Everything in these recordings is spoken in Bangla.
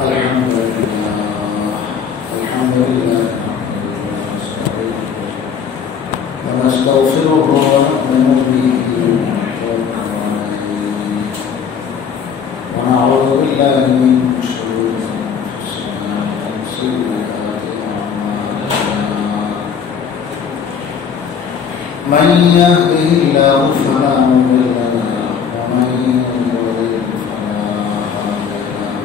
الحمد لله ونستغفره ونؤمن به ونعوذ بالله من شرور أنفسنا ومن سيئات أعمالنا من يهده الله فلا مضل له ومن يضلل فلا هادي له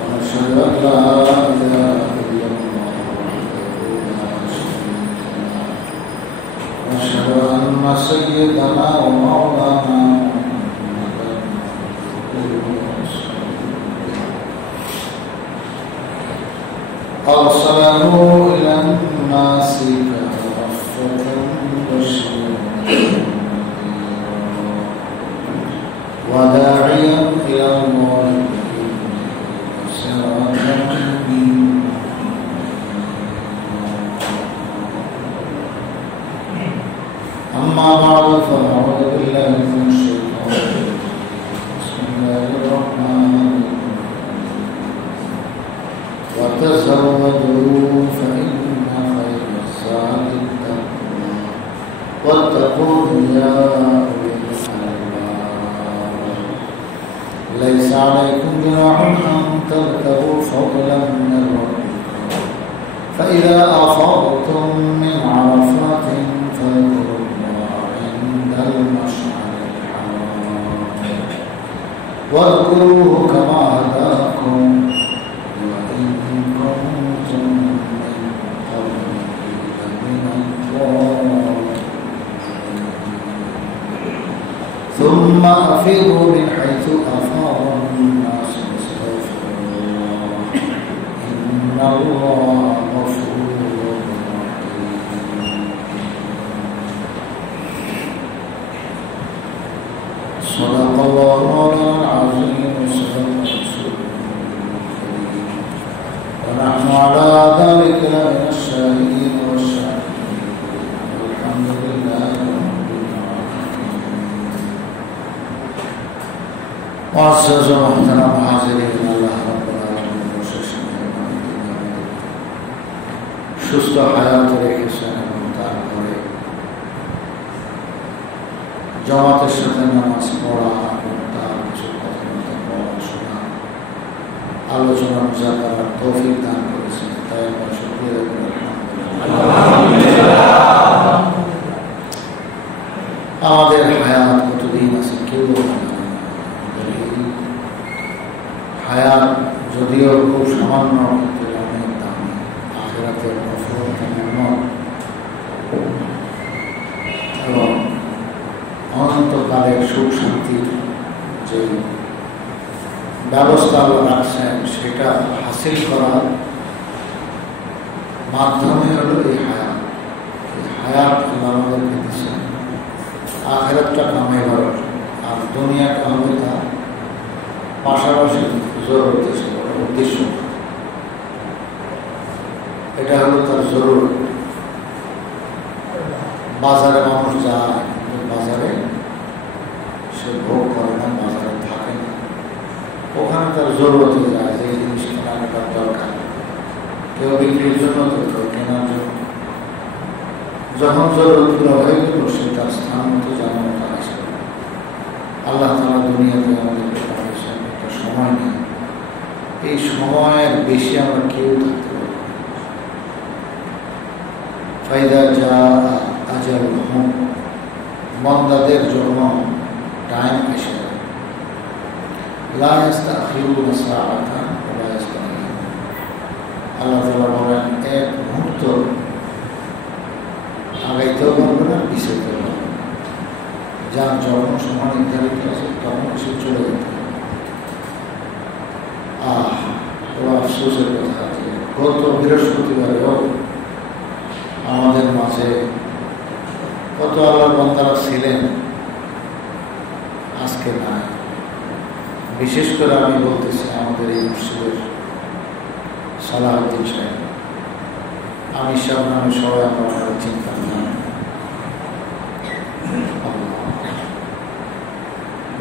ونشهد أن لا إله إلا الله وحده لا شريك له ونشهد أن سيدنا ومولانا أرسله إلى الناس كافة بشيرا وداعيا إلى الله وسراجا منيرا أما بعد فأعوذ بالله من الشيطان الرجيم بسم الله الرحمن الرحيم وتزودوا فإن خير الزاد التقوى واتقون يا أولي الألباب ليس عليكم جناح أن تبتغوا فضلا من ربكم فإذا أفضتم من عرفات فاذكروا الله عند المشعر الحرام واذكروه كما هداكم ثم أفيضوا من حيث أفاض الناس واستغفروا الله إن الله غفور رحيم صدق الله العظيم وصدق رسوله الكريم ونحن على ذلك لمن الشاهدين والشاكرين والحمد لله معزز ومحترم حاضرين আল্লাহ রাব্বুল আলামিন সুস্থ হায়াত রেখেছেন এবং তারপরে জামাতের সাথে নামাজ পড়া এবং তার কিছু কথাবার্তা পড়াশোনা আলোচনা মুজাকারার তৌফিক দান করেছেন তাই আমরা শুকরিয়া করি আলহামদুলিল্লাহ। আমাদের হায়াত কতদিন আছে কেউ হায়াত যদিও খুব সামান্য কিন্তু অনেক দামি আখিরাতের এবং অনন্তকালের সুখ শান্তির যে ব্যবস্থা রাখছেন সেটা হাসিল করার মাধ্যমে হলো এই হায়াত। এই হায়াত আমাদেরকে দিচ্ছেন আখিরাতটা কামাই করার আর দুনিয়া কামাই তার পাশাপাশি উদ্দেশ্য এটা হলো তার জরুর। বাজারে মানুষ যায় বাজারে সে ভোগ করে না, বাজারে থাকে না, ওখানে তার জরুরত হয়ে যায় যে জিনিস কেনাকাটার দরকার, কেউ বিক্রির জন্য কেউ কেনার জন্য। যখন জরুরতগুলো হয়ে গেল সে তার স্থান মতো জানা মতো আসে। আল্লাহ তাআলা দুনিয়াতে আমাদেরকে পাঠিয়েছেন একটা সময় নেই, এই সময়ের বেশি আমরা কেউ থাকতে পারি। ফাইদা যা আজাল হুম, বান্দাদের জন্য টাইম এসে যায়। লা ইস্তাখিরুনা সাআতান ওয়া লা ইস্তাখিরুন। আল্লাহ তাআলা বলেন এক মুহূর্ত আগাইতেও পারবে না, পিছাইতেও পারবে না। যার যখন সময় নির্ধারিত আছে তখন সে চলে যেতে হবে। আফসোসের কথা যে গত বৃহস্পতিবারেও আমাদের মাঝে কত আল্লাহর বান্দারা ছিলেন, আজকে নাই। বিশেষ করে আমি বলতেছি আমাদের এই মসজিদের সালাহউদ্দিন সাহেব, আমি সাহেব নামে সবাই আমরা চিন্তা করি।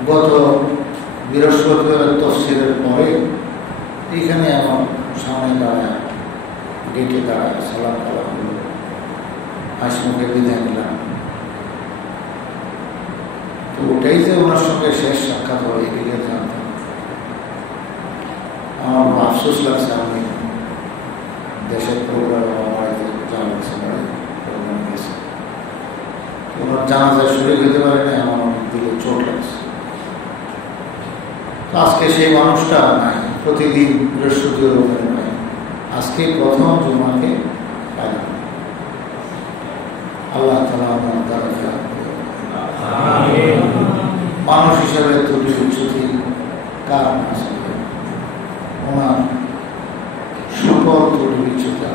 গত বৃহস্পতিবার তফসিরের পরে এইখানে আমার সামনে দাঁড়ায়, গেটে দাঁড়ায়, সালাম কালাম হলো, হাসি মুখে বিদায় নিলাম। তো ওটাই যে ওনার সঙ্গে শেষ সাক্ষাৎ হয় এদিকে জানতাম। আমার আফসোস লাগছে, আমি দেশের প্রোগ্রামে আমার জানা গেছে, প্রোগ্রাম গেছে, ওনার জানাজার শরীর হইতে পারে না, আমার অনেক দিকে চোট লাগছে। তো আজকে সেই মানুষটা নাই, প্রতিদিন বৃহস্পতির ওখানে নাই, আজকে প্রথম জুমাকে পাইলাম। আল্লাহ তাআলা আমার দরকার মানুষ হিসাবে ত্রুটি বিচ্যুতি কারণ আছে, ওনার সকল ত্রুটি বিচ্যুতি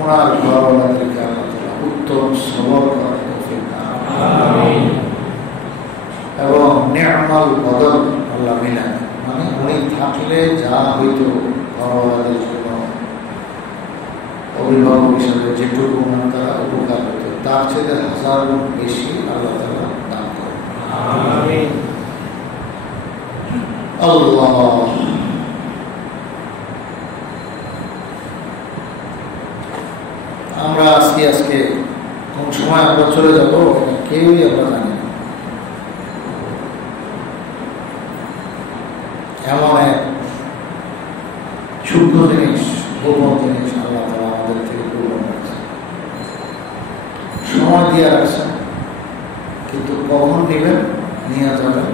ওনার ঘরওয়ালাদেরকে আল্লাহ তাআলা উত্তম সবল করার তৌফিক দান এবং নি'মাল বদল আল্লাহ মিলান, মানে উনি থাকলে যা হইতো ঘরওয়ালাদের জন্য অভিভাবক হিসাবে যেটুকু ওনার তারা উপকার হতো তার চেয়ে 1000 গুণ বেশি আল্লাহ তাআলা দান করেন। আমিন। আল্লাহ আমরা আজকে কোন সময় আমরা চলে যাবো কেউই আমরা জানি না। এমন এক সূক্ষ্ম জিনিস, গোপন জিনিস আল্লাহ তাআলা আমাদের থেকে গোপন রাখছে, সময় দিয়ে রাখছেন, কিন্তু কখন নেবেন নিয়ে যাবেন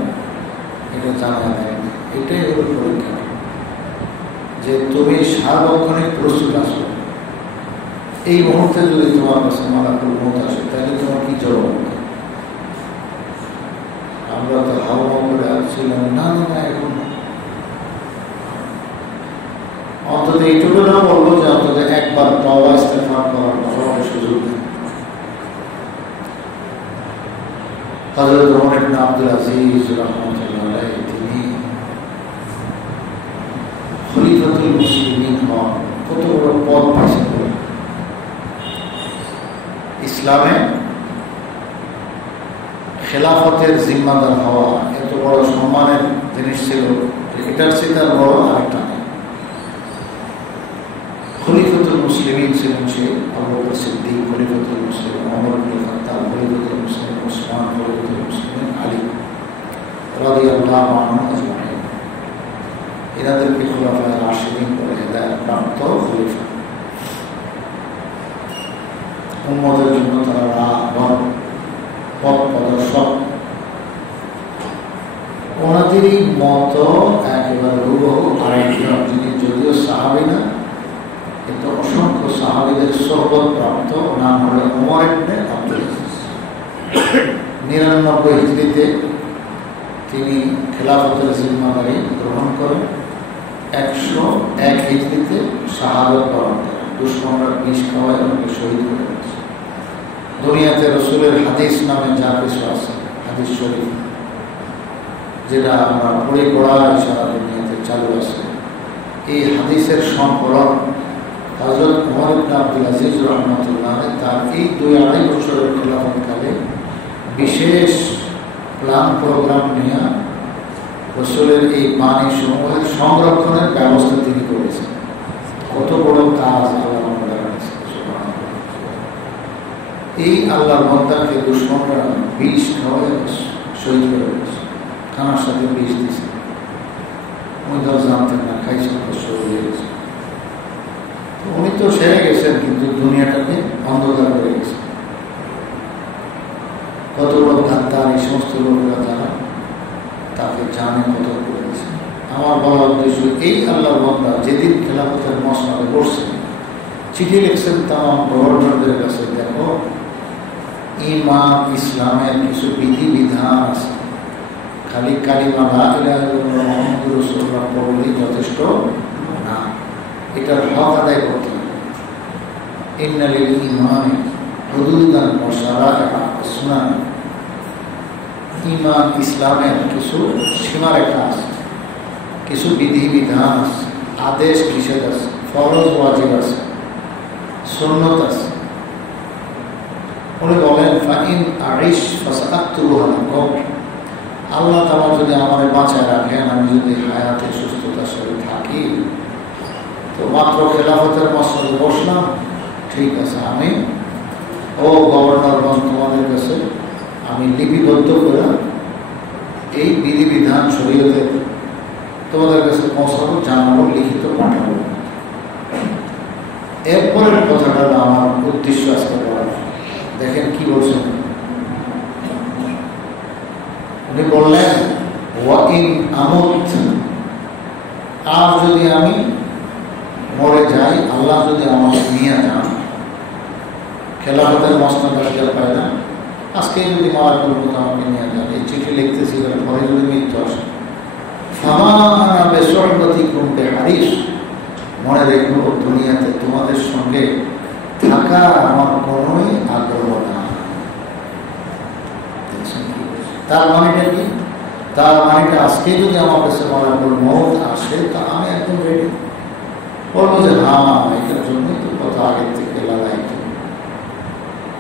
এটা জানা যায়নি। এটাই হল পরীক্ষা, যে তুমি সার্বক্ষণিক প্রস্তুত আসো। এই মুহূর্তে যদি তোমার কাছে মালাকুল মউত আসে তাহলে তোমার কি জবাব হবে? আমরা তো হাওয়া করে আসছিলাম, না না না এখন অন্তত এইটুকু না বলবো যে অন্তত একবার তওবা ইস্তেগফার করার আমাদের সুযোগ দেন। হযরত ওমর ইবনে আব্দুল আজিজ রাহমাতুল্লাহ আলাইহি তিনি খলিফাতুল মুসলিমিন হন, কত বড় পদ পেয়েছেন ইসলামে। খেলাফতের জিম্মাদার হওয়া এত বড় সম্মানের জিনিস ছিল যে এটার চেয়ে তার বড় আরেকটা নেই। খলিফাতুল মুসলিমিন ছিলেন সে আবু বকর সিদ্দিক, খলিফাতুল মুসলিমিন ওমর ইবনে খাত্তাব, খলিফাতুল মুসলিমিন উসমান, খলিফাতুল মুসলিমিন আলী রাদিয়াল্লাহু আনহুম আজমাইন। এনাদেরকে খোলাফায়ে রাশিদিন বলে, হেদায়েতপ্রাপ্ত খলিফা। উম্মতের জন্য তারা রাহবার, পথ প্রদর্শক। ওনাদেরই মতো একেবারে হুবহু আরেকজন, যিনি যদিও সাহাবী না কিন্তু অসংখ্য সাহাবীদের সোহবত প্রাপ্ত, নাম হলো ওমর ইবনে আব্দুল আজিজ। 99 হিজরিতে তিনি খেলাফতের জিম্মাদারি গ্রহণ করেন, 101 হিজরিতে শাহাদাত বরণ করেন। দুশমনরা বিষ খাওয়ায় ওনাকে শহীদ করে দিয়েছে। দুনিয়াতে রসুলের হাদিস নামে যা কিছু আছে, হাদিস শরীফ, যেটা আমরা পড়ে পড়ার সারা দুনিয়াতে চালু আছে, এই হাদিসের সংকলন হযরত ওমর ইবনে আব্দুল আজিজ রাহমাতুল্লাহ আলাইহি তার এই 2-2.5 বছরের খেলাফতকালে বিশেষ প্ল্যান প্রোগ্রাম নিয়ে রসুলের এই বাণী সমূহের সংরক্ষণের ব্যবস্থা তিনি করেছেন। কত বড় কাজ আল্লাহ আমাদের করেছে। এই আল্লাহর বান্দাকে দুশমনরা বিষ খাওয়ায় শহীদ করে দিয়েছে, খানার সাথে বিষ দিয়েছে। উনি তো জানতেন না, খাইছেন তো শহীদ হয়ে গেছে। উনি তো সেরে গেছেন, কিন্তু দুনিয়াটাকে অন্ধকার করে গেছে। কত বড় গাদ্দার এই সমস্ত লোকরা যারা তাকে জানে কত করেছে। আমার বলার উদ্দেশ্য, এই আল্লাহর বান্দা যেদিন খেলাফতের মসনদে বসছেন, চিঠি লিখছেন তাম গভর্নরদের কাছে, দেখো ঈমান ইসলামের কিছু বিধিবিধান আছে, খালি কালিমা লা ইলাহা ইল্লাল্লাহ মুহাম্মাদুর রাসূলুল্লাহ পড়লেই যথেষ্ট না, এটার হক আদায় করতে হবে। ইন্না লিল ঈমানি হুদুদান ওয়া শারা'i'a ওয়া সুনান। ঈমান ইসলামের কিছু সীমারেখা আছে, কিছু বিধিবিধান আছে, আদেশ নিষেধ আছে, ফরজ ওয়াজিব আছে, সুন্নত আছে। উনি বলেন ফাইন আরিশ ফাসাআতুহু লাকুম, আল্লাহ তাআলা যদি আমাদের বাঁচায় রাখেন, আমি যদি হায়াতে সুস্থতার সাথে থাকি, তো মাত্র খেলাফতের মসনদে বসলাম, ঠিক আছে, আমি গভর্নরগঞ্জ তোমাদের কাছে আমি লিপিবদ্ধ করে এই বিধিবিধান শরীয়তের তোমাদের কাছে পৌঁছাবো, জানাবো, লিখিত পাঠাবো। এরপরের কথাটা আমার উদ্দেশ্য আজকে বলা। দেখেন কি বলছেন উনি, বললেন ওয়াইন আমুত, আর যদি আমি মরে যাই, আল্লাহ যদি আমাকে নিয়ে যান, খেলাফতের মসনদ পায় না, আজকে যদি মারা করবো আমাকে নিয়ে যান, এই চিঠি লিখতেছি, পরে যদি মৃত্যু আসে, হারিস, মনে রেখো দুনিয়াতে তোমাদের সঙ্গে থাকা আমার কোনোই আগ্রহ না। তার মানেটা কি? তার মানেটা আজকে যদি আমার কাছে মনে মত আসে, তা আমি একদম রেডি, বলবো যে হ্যাঁ, এটার জন্যই তো কত আগের থেকে লাগাই,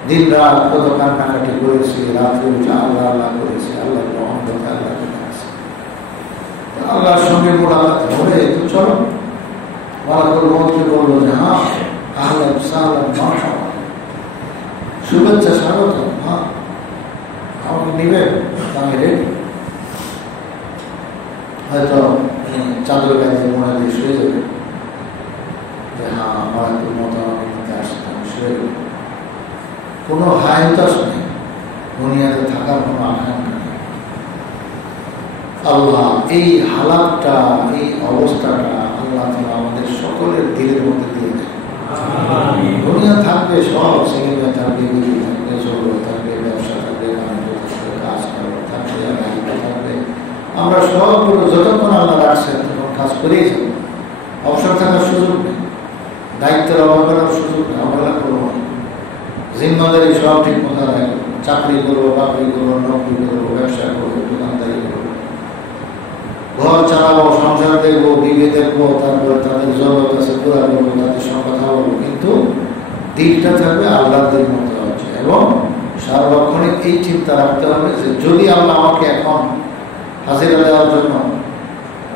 দিন রাত কত কান্নাকাটি করেছি, রাত্রে উঠে আল্লাহ আল্লাহ করেছি, আল্লাহ মহব্বতে আল্লাহ আছে, আল্লাহর সঙ্গে মোলাকাত হবে, তো চলো। মালাকুল মউতকে বললো যে হ্যাঁ, আহলান সাহলান মারহাবা, শুভেচ্ছা স্বাগত, হ্যাঁ আমাকে নিবেন, আমি রেডি। হয়তো চাদর গায়ে মনে দিয়ে শুয়ে যাবে যে হ্যাঁ, মালাকুল মউত আমাকে নিতে আসছে, আমি শুয়ে যাবো। কোনো হায়তাস নেই, দুনিয়াতে থাকার কোনো আকাঙ্ক্ষা নেই। আল্লাহ এই হালাতটা, এই অবস্থাটা আল্লাহ তাআলা আমাদের সকলের দিলের মধ্যে দিয়ে দেয়। দুনিয়া থাকবে, সব সিনেমা থাকবে, বিক্রি থাকবে, চলবে থাকবে, ব্যবসা থাকবে, বাণিজ্য থাকবে, কাজ করা থাকবে, থাকবে, আমরা সবগুলো যতক্ষণ আল্লাহ রাখছেন তখন কাজ করেই যাবো। অবসর থাকার সুযোগ নেই, দায়িত্বের অবহেলার সুযোগ নেই, অবহেলা করবো না। জিম্মাদারি সব ঠিক মতো রাখবো, চাকরি করবো, বাকরি করবো, নকরি করবো, ব্যবসা করবো, দোকানদারি করবো, ঘর চালাবো, সংসার দেখবো, বিবি দেখবো, তারপরে তাদের জগৎ আছে পুরা করবো, তাদের সঙ্গে কথা বলবো, কিন্তু দিকটা থাকবে আল্লাহর দিক মতো হচ্ছে। এবং সার্বক্ষণিক এই চিন্তা রাখতে হবে যে যদি আল্লাহ আমাকে এখন হাজিরা দেওয়ার জন্য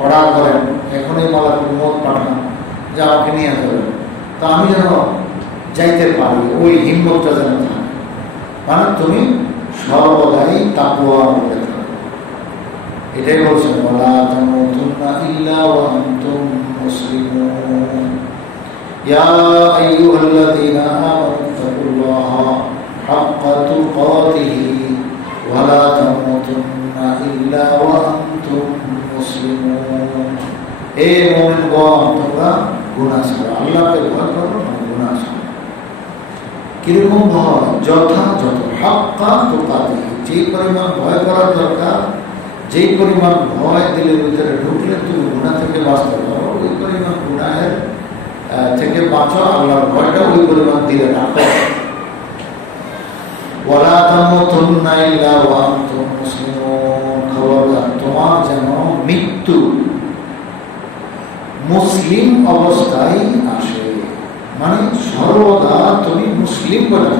অর্ডার করেন, এখনই মালাকুল মউত পাঠান যে আমাকে নিয়ে যাবেন, তা আমি যেন যাইতে পারি, ওই হিম্মতটা যেন থাকে। মানে তুমি সর্বদাই তাকওয়ার মধ্যে থাকো, এটাই বলছেন, ওয়ালা তামুতুন্না ইল্লা ওয়া আনতুম মুসলিমুন, ইয়া আইয়ুহাল্লাযীনা আমানু তাকুল্লাহা হাক্কা তুকাতিহি ওয়া লা তামুতুন্না ইল্লা ওয়া আনতুম মুসলিমুন। হে মুমিনগণ, তোমরা গুনাহ ছাড়ো, আল্লাহকে ভয় করো, গুনাহ ছাড়ো। কিরকম ভয়? যথাযথ, হাক্কা তুকাতিহি, যে পরিমাণ ভয় করার দরকার, যেই পরিমাণ ভয় দিলের ভিতরে ঢুকলে তুমি গুনাহ থেকে বাঁচতে পারো, ওই পরিমাণ গুনাহের থেকে বাঁচো, আল্লাহর ভয়টা ওই পরিমাণ দিলে রাখো। ওয়ালা তামুতুন্না ইল্লা ওয়া আনতুম মুসলিমুন, খবরদার তোমার যেন মৃত্যু মুসলিম অবস্থায় আসে। মানে সর্বদা তুমি মুসলিম বলে,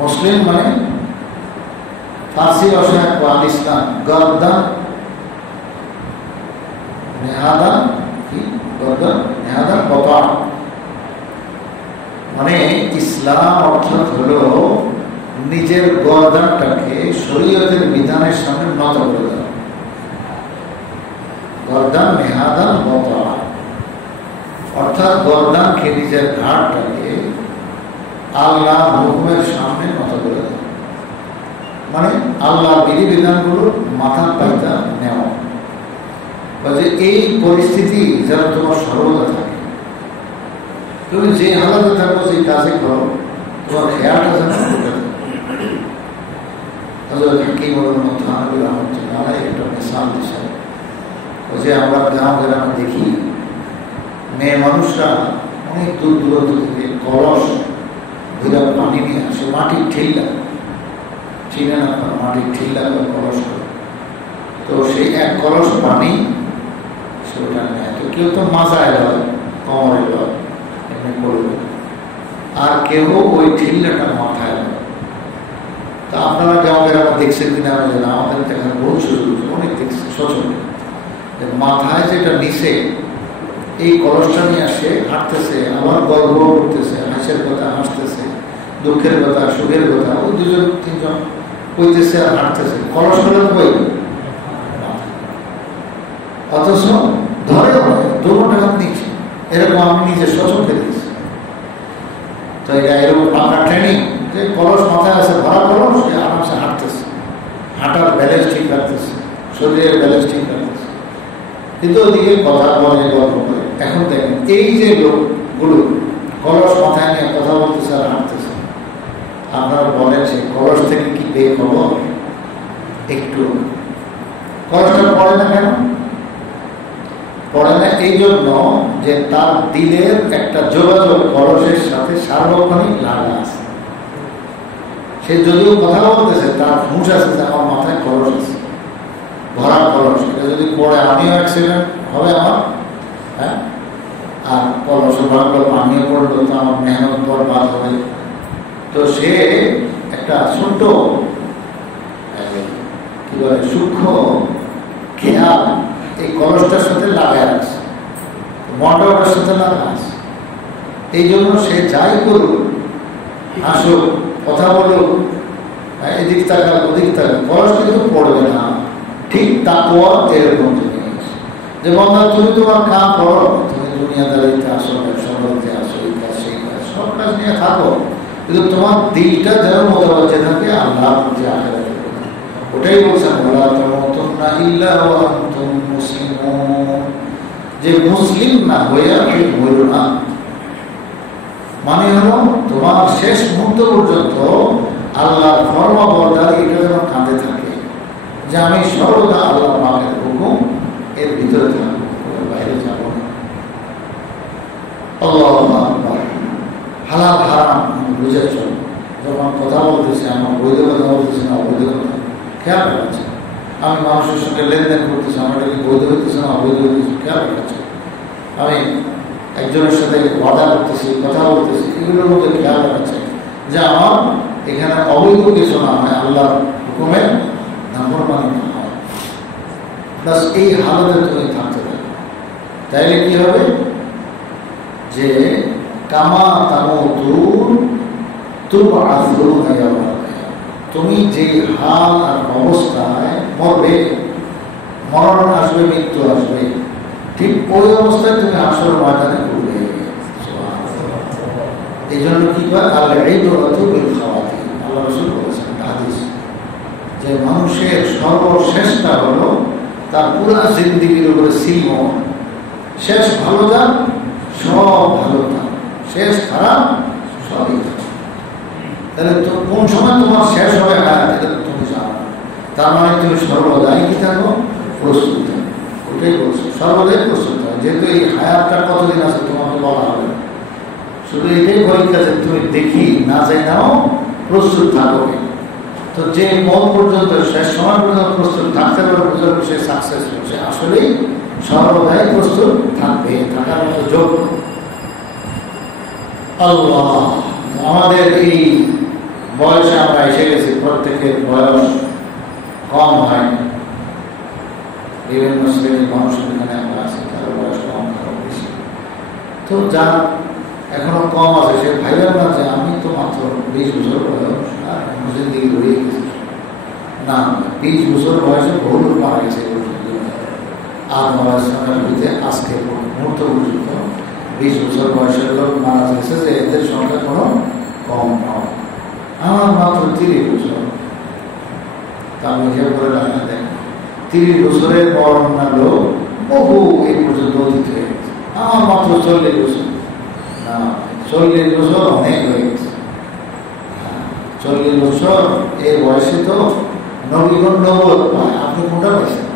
মুসলিম মানে ফার্সি ভাষায় ওয়াল ইসলাম, গর্দান নেহাদান, কি গর্দান নেহাদান বতা, মানে ইসলাম অর্থাৎ হলো নিজের গর্দানটাকে শরীয়তের বিধানের সামনে নত করে দেওয়া। গর্দান নেহাদান বতা অর্থাৎ গর্দানকে, নিজের ঘাটটাকে আল্লাহ হুকুমের সামনে নত করে দেওয়া, মানে আল্লাহ বিধিবিধানগুলো মাথার পাইতা নেওয়া। এই পরিস্থিতি যেন তোমার সর্বদা থাকে, তুমি যে হালাতে থাকো, যে কাজে করো, তোমার খেয়ালটা যেন কি বলবো, একটা মিশাল দিচ্ছে, ওই যে আমরা গ্রামে দেখি মেয়ে মানুষরা অনেক দূর দূরান্ত থেকে কলস ধরে পানি নিয়ে আসে, মাটির ঠেলা, চিনে না, মাটির ঠেলা কলস করে, তো সেই এক কলস পানি সেটা নেয়। তো কেউ তো মাজায় লয়, কোমরে লয়, এমনি করবে, আর কেউ ওই ঠেলাটা মাথায় লয়। তা আপনারা গ্রামে দেখছেন কিনা আমি জানি, আমাদের এখানে বহু সুযোগ অনেক দেখছি সচল, মাথায় যেটা নিচে এই কলসটা নিয়ে আসে হাঁটতেছে, আবার গল্প করতেছে, হাসির কথা হাসতেছে, দুঃখের কথা সুখের কথা, ওই দুজন তিনজন কইতেছে আর হাঁটতেছে, কলস হলে কই অথচ ধরে দুটো হাত নিচ্ছে। এরকম আমি নিজে সচক্ষে দেখছি। তো এটা এরকম আপনার ট্রেনিং যে কলস মাথায় আছে, ভরা কলস, সে আরামসে হাঁটতেছে, হাঁটার ব্যালেন্স ঠিক রাখতেছে, শরীরের ব্যালেন্স ঠিক রাখতেছে, কিন্তু ওদিকে কথা বলে গল্প করে। এখন দেখেন এই যে লোকগুলো কলস মাথায় নিয়ে কথা বলতেছে আর হাঁটতেছে, আপনারা বলেন সে কলস থেকে কি বের হবো? একটু কলসটা পড়ে না কেন? পড়ে না এই জন্য যে তার দিলের একটা যোগাযোগ কলসের সাথে সার্বক্ষণিক লাগা আছে। সে যদিও কথা বলতেছে, তার হুঁশ আছে যে আমার মাথায় কলস আছে, ভরা কলস, এটা যদি পড়ে আমিও অ্যাক্সিডেন্ট হবে আমার, হ্যাঁ, আর কলস ভরা করে আমিও পড়লো তো আমার মেহনত বরবাদ হবে। তো সে একটা ছোট্ট কি বলে সূক্ষ্ম খেয়াল এই কলসটার সাথে লাগায় আছে, মন্ডপটার সাথে লাগা আছে। এই জন্য সে যাই করুক, হাসুক, কথা বলুক, এদিক তাকাক ওদিক তাকাক, কলস কিন্তু পড়বে না। ঠিক তাকওয়া এরকম জিনিস যে বন্ধা তুমি তোমার কাম করো, তুমি দুনিয়াদারিতে আসো, ব্যবসা করতে আসো, এই কাজ সেই কাজ সব কাজ নিয়ে থাকো, কিন্তু তোমার দিলটা যেন মোতাবাজ্জে থাকে আল্লাহর প্রতি, আখিরাতের প্রতি। ওটাই বলছেন ওয়ালা তামুতুন্না ইল্লা ওয়া আনতুম মুসলিমুন, যে মুসলিম না হয়ে আপনি মরো না। মানে হলো তোমার শেষ মুহূর্ত পর্যন্ত আল্লাহর ফরমাবরদারি এটা যেন কাঁধে থাকে, যে আমি সর্বদা আল্লাহ পাকের হুকুম এর ভিতরে থাকবো, বাইরে যাব না। আল্লাহু আকবার। হালাল হারাম বুঝে চল, যখন কথা বলতেছি আমার বৈধ কথা বলতেছি না অবৈধ কথা খেয়াল রাখছে, আমি মানুষের সঙ্গে লেনদেন করতেছি আমার এটা কি বৈধ হইতেছে না অবৈধ হইতেছে খেয়াল রাখছে, আমি একজনের সাথে ওয়াদা করতেছি, কথা বলতেছি, এগুলোর মধ্যে খেয়াল রাখছে যে আমার এখানে অবৈধ কিছু না হয়, আল্লাহর হুকুমের নাফরমানি না হয়। প্লাস এই হালতে তুমি থাকতে থাকো, তাইলে কি হবে যে কামা তামুতুন তুবআসুনা ইয়াওমাল কিয়ামাহ, তুমি যে হাল আর অবস্থায় মরবে, মরণ আসবে, মৃত্যু আসবে, ঠিক ওই অবস্থায় তুমি হাসর ময়দানে করবে। এই জন্য কি হয় আল-ইবরাতু বিল খাওয়াতিম, আল্লাহ রাসূল বলেছেন হাদিস, যে মানুষের সর্বশেষটা হলো তার পুরা জিন্দেগির উপরে সিলমোহর। শেষ ভালো যান সব ভালো যান, শেষ খারাপ সবই খারাপ। তাহলে তো কোন সময় তোমার শেষ হবে হায়াত এটা তুমি জানো, তার মানে তুমি সর্বদাই কি থাকো? প্রস্তুত থাকো। ওটাই বলছো, সর্বদাই প্রস্তুত থাকো। যেহেতু এই হায়াতটা কতদিন আছে তোমাকে বলা হবে, শুধু এটাই পরীক্ষা যে তুমি দেখি না যাই নাও প্রস্তুত থাকো। তো যে মন পর্যন্ত শেষ সময় পর্যন্ত প্রস্তুত থাকতে পারবে বুঝবে সে সাকসেসফুল, সে আসলেই সর্বদাই প্রস্তুত থাকবে, থাকার মতো যোগ্য। আল্লাহ, আমাদের এই বয়সে আমরা এসে গেছি, প্রত্যেকের বয়স কম হয়, বিভিন্ন শ্রেণীর মানুষের এখানে আমরা আছি, তার বয়স কম কারো বেশি। তো যার এখনো কম আছে সে ভাইবেন না যে আমি তো মাত্র 20 বছর বয়স আর জিন্দেগি রয়ে গেছে। না, 20 বছর বয়সে বহু লোক মারা গেছে আর মধ্যে আজকে মুহূর্ত পর্যন্ত 20 বছর বয়সের লোক মারা গেছে, যে এদের সংখ্যা কোনো কম নয়। আমার মাত্র 30 বছর, তা মুখে করে লাগা দেয় 30 বছরের বর্ণনা লোক বহু এই পর্যন্ত অতীত হয়ে গেছে। আমার মাত্র 40 বছর, না 40 বছর অনেক হয়ে গেছে। 40 বছর এই বয়সে তো নবীগণ নবুয়ত পায়, আপনি কোনটা পাইছেন?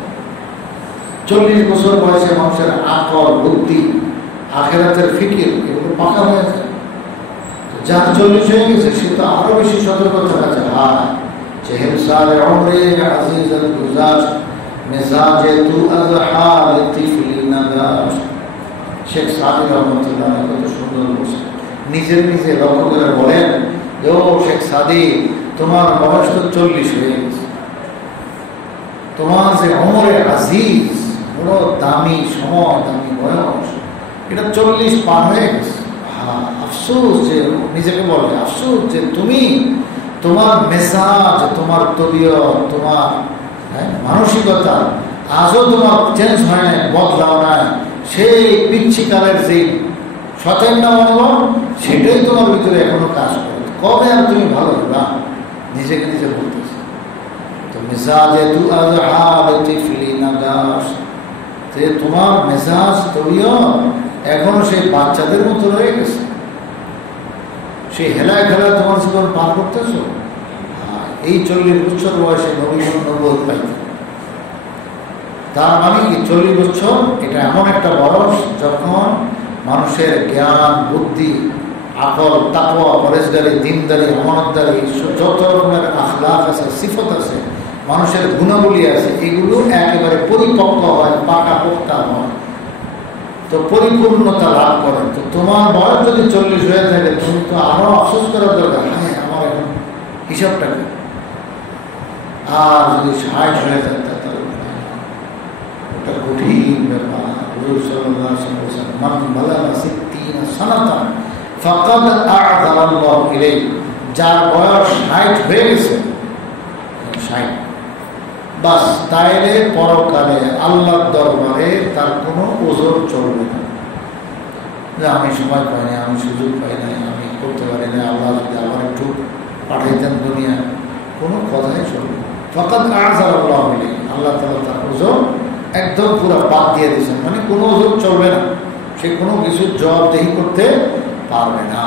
40 বছর বয়সে মানুষের আকল, বুদ্ধি, আখিরাতের ফিকির এগুলো পাকা হয়ে যায়। যার 40 হয়ে গেছে সে তো আরো বেশি সতর্ক থাকা যায়। হ্যাঁ, চেহেল সালে উমরে আজিজাল গুজাশ মেজাজে তু আযহা লিতিফলি নাদাশ। শেখ সাদি রহমতুল্লাহ কত সুন্দর বলছেন, নিজে লক্ষ্য করে বলেন, ও শেখ সাদি তোমার বয়স তো 40 হয়ে গেছে, তোমার যে অমরে আজিজ, বড় দামি সময়, দামি বয়স, এটা 40 পার হয়ে গেছে। আফসোস, যে নিজেকে বলে আফসোস যে তুমি তোমার মেজাজ, তোমার তবিয়ত, তোমার মানসিকতা আজও তোমার চেঞ্জ হয় নাই, বদলাও নাই। সেই পিচ্ছিকালের যে সচেতন মনোভাব, সেটাই তোমার ভিতরে এখনো কাজ করে। কবে আর তুমি ভালো হবা, নিজেকে নিজে বলতেছে। তো মেজাজে তু আজহালতি ফিলিনাগাস, যে তোমার মেজাজ তবিয়ত এখনো সেই বাচ্চাদের মতো রয়ে গেছে। সেই হেলায় খেলায় তোমার জীবন পার করতেছ। এই 40 বছর বয়সে নবীন পাইতে, তার মানে কি 40 বছর এটা এমন একটা বয়স যখন মানুষের জ্ঞান, বুদ্ধি, আকল, তাকওয়া, পরেশগারি, দিনদারি, আমানতদারি, যত রকমের আখলাক আছে, সিফত আছে, মানুষের গুণাবলী আছে, এগুলো একেবারে পরিপক্ক হয়, পাকা পোক্তা হয়, তো পরিপূর্ণতা লাভ করে। তো তোমার বয়স যদি 40 হয়ে থাকে, তুমি তো আরো আফসোস করার দরকার, হ্যাঁ আমার এখন হিসাবটা কি। আর যদি 60 হয়ে যায়, তাহলে ওটা কঠিন ব্যাপার। হুজুর সাল্লাল্লাহু আলাইহি ওয়াসাল্লাম মান বালাগা 60 সানাতান ফাকাদ আ'যারাল্লাহু ইলাইহি, যার বয়স 60 হয়ে গেছে, 60 বাস, তাইলে পরকালে আল্লাহর দরবারে তার কোনো ওজর চলবে না, যে আমি সময় পাই নাই, আমি সুযোগ পাই নাই, আমি করতে পারি না, আল্লাহ যদি আবার একটু পাঠাইতেন দুনিয়া, কোনো কথাই চলবে না। ফাকাদ আ'যারাল্লাহু ইলাইহি, আল্লাহ তাআলা তার ওজর একদম পুরো বাদ দিয়ে দিয়েছেন, মানে কোনো ওজর চলবে না, সে কোনো কিছু জবাবদেহি করতে পারবে না,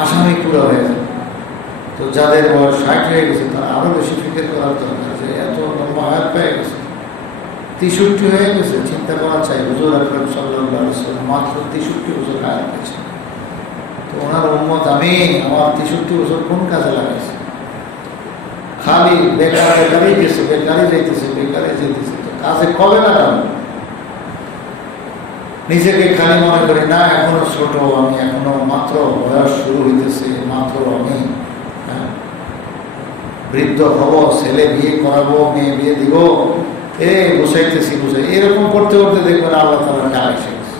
আসামি পুরো হয়ে যাবে। তো যাদের বয়স 60 হয়ে গেছে, তারা আরো বেশি ফিকির করার দরকার, যে এত লম্বা হায়াত পেয়ে গেছে, 63 হয়ে গেছে, চিন্তা করা চাই। হুজুর আকরাম সাল্লাল্লাহু আলাইহি ওয়াসাল্লাম মাত্র 63 বছর হায়াত পেয়েছে। তো ওনার উম্মত আমি আমার 63 বছর কোন কাজে লাগাইছে? খালি বেকারি গেছে, বেকারি যাইতেছে, তো কাজে কবে লাগাবো? নিজেকে খালি মনে করি না এখনো ছোট, আমি এখনো মাত্র বয়স শুরু হইতেছে, মাত্র আমি বৃদ্ধ হব, ছেলে বিয়ে করাবো, মেয়ে বিয়ে দিব, বুঝাই, এরকম করতে করতে দেখবেন আল্লাহ তাআলা ডাক এসে গেছে।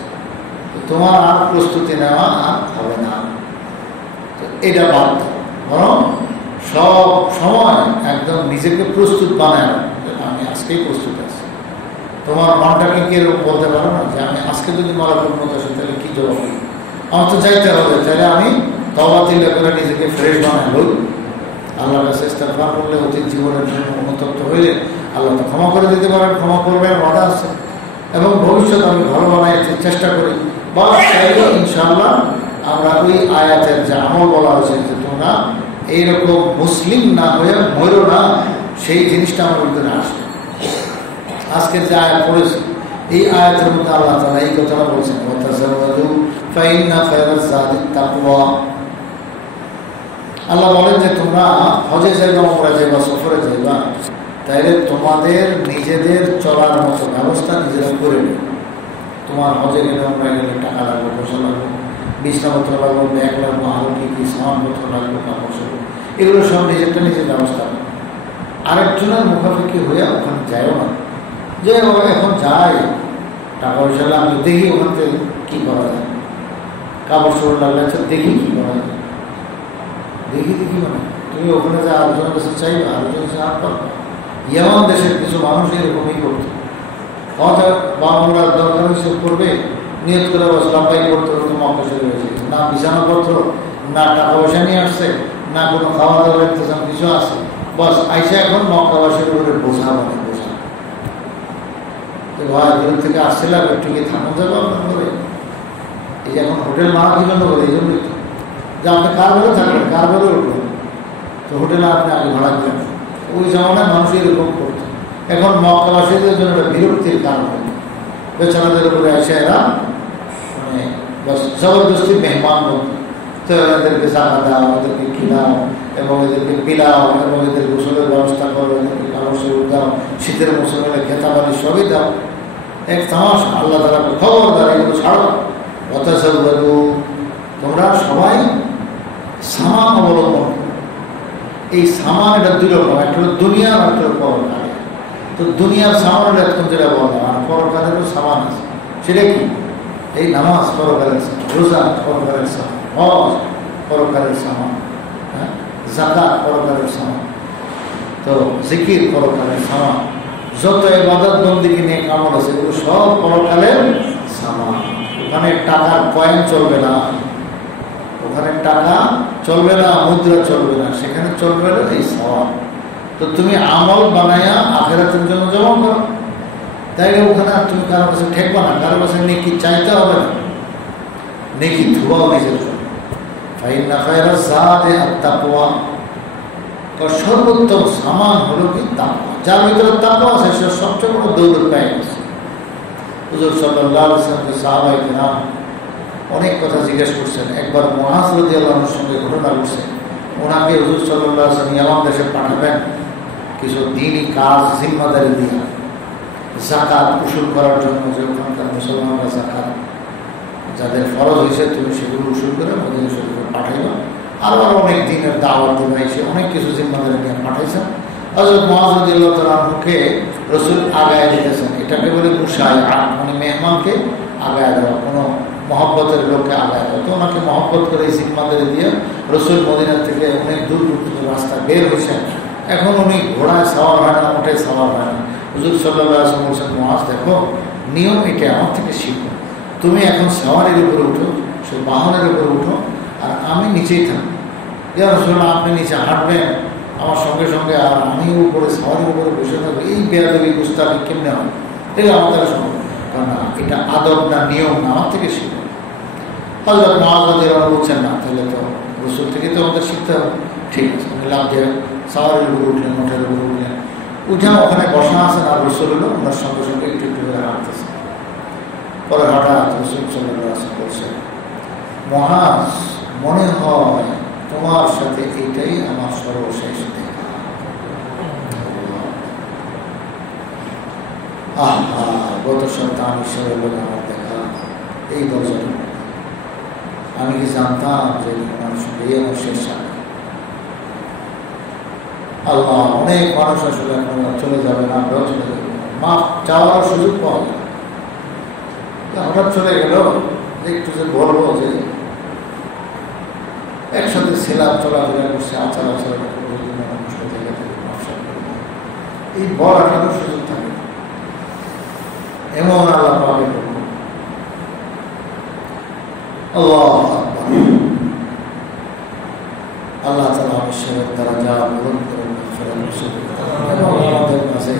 তোমার আর প্রস্তুতি নেওয়া আর হবে না। তো এটা বাদ দাও, বরং সব সময় একদম নিজেকে প্রস্তুত বানায়, আমি আজকেই প্রস্তুত আছি। তোমার মনটাকে কি এরকম বলতে পারো না যে আমি আজকে যদি মালাকুল মউত আসে তাহলে কি জবাব দিই? আমার তো চাইতে হবে, তাহলে আমি তওবা তিলা করে নিজেকে ফ্রেশ বানাই লই, আল্লাহর কাছে ইস্তিগফার করলে, অতীত জীবনের জন্য অনুতপ্ত হইলে আল্লাহ তো ক্ষমা করে দিতে পারেন, ক্ষমা করবেন, ওয়াদা আছে। এবং ভবিষ্যৎ আমি ভালো বানাইতে চেষ্টা করি, বা চাইলে ইনশাআল্লাহ আমরা ওই আয়াতের যে আমল বলা হয়েছে যে তোমরা এইরকম মুসলিম না হয়ে মরো না, সেই জিনিসটা আমার ভিতরে আসবে। আজকের যে আয়াত পড়েছে, এই আয়াতের মধ্যে আল্লাহ তাআলা এই কথাটা বলছেন, ওয়াতাযাওয়াজু ফাইন্না খায়রাজ যাদিত তাকওয়া। আল্লাহ বলেন যে তোমরা হজে যাইবা, উমরা যাইবা, সফরে যাইবা, তাইলে তোমাদের নিজেদের চলার মতো ব্যবস্থা নিজেরা করে নেবে। তোমার হজে গেলে, উমরা গেলে টাকা লাগবে, পয়সা লাগবে, বিছনাপত্র লাগবে, ব্যাগ লাগবে, আরো কি কি সামানপত্র লাগবে, কাপড় চোপড়, এগুলো সব নিজেরটা নিজের ব্যবস্থা করবে। আরেকজনের মুখাপেক্ষি হয়ে ওখানে যায়ও না, যে ওরা এখন যায় টাকা পয়সা লাগলে দেখি ওখান থেকে কী করা যায়, কাপড় চোপড় লাগলে আচ্ছা দেখি কী করা যায়, দেখি মানে তুমি ওখানে যা আলোচনার কাছে চাইবে, আলোচনা কাছে হাত পারবে। ইয়েমান দেশের কিছু মানুষ এরকমই করতো, বাংলার দরকার হিসেব করবে, নিয়ত করে লাম্বাই করতে করতে মক্কা শুরু হয়েছে, না বিছানাপত্র, না টাকা পয়সা নিয়ে আসছে, না কোনো খাওয়া দাওয়ার ইন্তজাম কিছু আছে, বস আইসা এখন মক্কাবাসীর উপরে বোঝা মানে বোঝা। তো ভাই দূর থেকে আসছিলাম, একটু কি থামা যাবে আপনার ঘরে? এই যে এখন হোটেল ভাড়া কি জন্য করে, এই জন্যই তো যে আপনি কার ঘরে থাকবেন, কার ঘরে উঠবেন, তো হোটেলে আপনি আগে ভাড়া দেন। ওই জামানায় মানুষ এরকম করতো। এখন মক্কাবাসীদের জন্য একটা বিরক্তির কারণ হয়, বেচারাদের উপরে এসে এরা মানে জবরদস্তি মেহমান বলতো। তো এদেরকে জায়গা দাও, এদেরকে খিলাও এবং এদেরকে পিলাও এবং এদের গোসলের ব্যবস্থা করো, এদেরকে কাপড় চোপড় দাও, শীতের মৌসুমে খেতাবাড়ি সবই দাও। এক তামাশা। আল্লাহ তাআলা খবরদার এগুলো ছাড়ো, তোমরা সবাই সামান অবলম্বন। এই সামান এটা দুই রকম, একটা হলো দুনিয়া আর একটা হলো পরকালে। তো দুনিয়ার সামান হলো এখন যেটা বললাম, আর পরকালেরও সামান আছে। সেটা কি? এই নামাজ পরকালের সামান, রোজা পরকালের সামান, হজ পরকালের সামান, হ্যাঁ, যাকাত পরকালের সামান, তো জিকির পরকালের সামান, যত ইবাদত বন্দেগী নিয়ে আমল আছে এগুলো সব পরকালের সামান। ওখানে টাকার কয়েন চলবে না, ওখানে টাকা চলবে না, মুদ্রা চলবে না, সেখানে চলবে না এই সওয়াব। তো তুমি আমল বানায়া আখিরাতের জন্য জমা করো, তাইলে ওখানে তুমি কারো কাছে ঠেকবা না, কারো কাছে নেকি চাইতে হবে না, নেকি ধোয়াও নিজের জন্য। ফাইন্না খায়রাজ যাদি আত-তাকওয়া, তো সর্বোত্তম সামান হলো কি তাকওয়া। যার ভিতরে তাকওয়া আছে সে সবচেয়ে বড় দৌলত পেয়ে গেছে। হুজুর সাল্লাল্লাহু আলাইহি ওয়াসাল্লাম সাহাবায়ে কিরাম অনেক কথা জিজ্ঞেস করছেন। একবার মুআয রাদিয়াল্লাহু আনহুর সঙ্গে ঘটনা ঘটছে, ওনাকে হুজুর সাল্লাল্লাহু আলাইহি ওয়াসাল্লাম ইয়ামান দেশে পাঠাবেন কিছু দ্বীনি কাজ জিম্মাদারি দিয়ে, যাকাত উসুল করার জন্য, যে ওখানকার মুসলমানরা যাকাত যাদের ফরজ হয়েছে তুমি সেগুলো উসুল করে মদিনা শরীফে পাঠাইবা, আরও অনেক দিনের দাওয়াত দিবা, এসে অনেক কিছু জিম্মাদারি নিয়ে পাঠাইছেন। হযরত মুআয রাদিয়াল্লাহু তাআলা আনহুকে রাসূল আগায় দিতেছেন। এটাকে বলে মুশাইআ, মানে মেহমানকে আগায় দেওয়া, কোনো মহব্বতের লোককে আগায় দেওয়া। তো ওনাকে মহব্বত করে এই জিম্মাদারি দিয়ে রাসূল মদিনা থেকে অনেক দূর দূর থেকে রাস্তা বের হয়েছেন। এখন উনি ঘোড়ায় সাওয়ার হয় না, ওঠে সাওয়ার হয় না। হুজুর সাল্লাল্লাহু আলাইহি ওয়াসাল্লাম বলছেন, মুআয দেখো নিয়ম এটা, আমার থেকে শিখো। তুমি এখন সাওয়ারের উপরে উঠো, সে বাহনের উপরে উঠো, আর আমি নিচেই থাকবো। ইয়া রাসূলুল্লাহ, আপনি নিচে হাঁটবেন আমার সঙ্গে সঙ্গে, আর আমি উপরে সাওয়ারের উপরে বসে থাকবো, এই বেয়াদবি গুস্তাখি কেমনে হয়? এটা আমাদের সম্ভব না, এটা আদব না, নিয়ম না, আমার থেকে শিখো। হযরত মুআয রাদিয়াল্লাহু আনহু বলছেন, না তাহলে তো রাসূল থেকে তো আমাদের শিখতে হবে। ঠিক আছে, নিলাম যে সাওয়ারের উপরে উঠলেন, মোটের উপরে উঠলেন, উঠে ওখানে বসা আছেন, আর রাসূল হলো ওনার সঙ্গে সঙ্গে একটু একটু করে হাঁটতেছে। পরে হঠাৎ রাসূল সাল্লাল্লাহু আলাইহি ওয়াসাল্লাম বলছেন, মুআয, মনে হয় তোমার সাথে এইটাই আমার সর্বশেষ দেখা। আহা, গত সপ্তাহ আমি সবাই আমার দেখা এই দরজাটা, আমি কি জানতাম যে মানুষ এই আমার শেষ সাথে। আল্লাহ, অনেক মানুষ আসলে এখন চলে যাবেন, আমরাও চলে যাবো, মাফ চাওয়ার সুযোগ পাওয়া যায়। হঠাৎ চলে গেল, একটু যে বলবো যে একসাথে ছিলাম, চলাফেরা করছে, আচার আচরণ এই বলাটারও সুযোগ থাকে, এমন আল্লাহ পাবে। আল্লাহ তাআলা বিশ্বের দ্বারা যা পূরণ করেন এবং আমাদের কাছে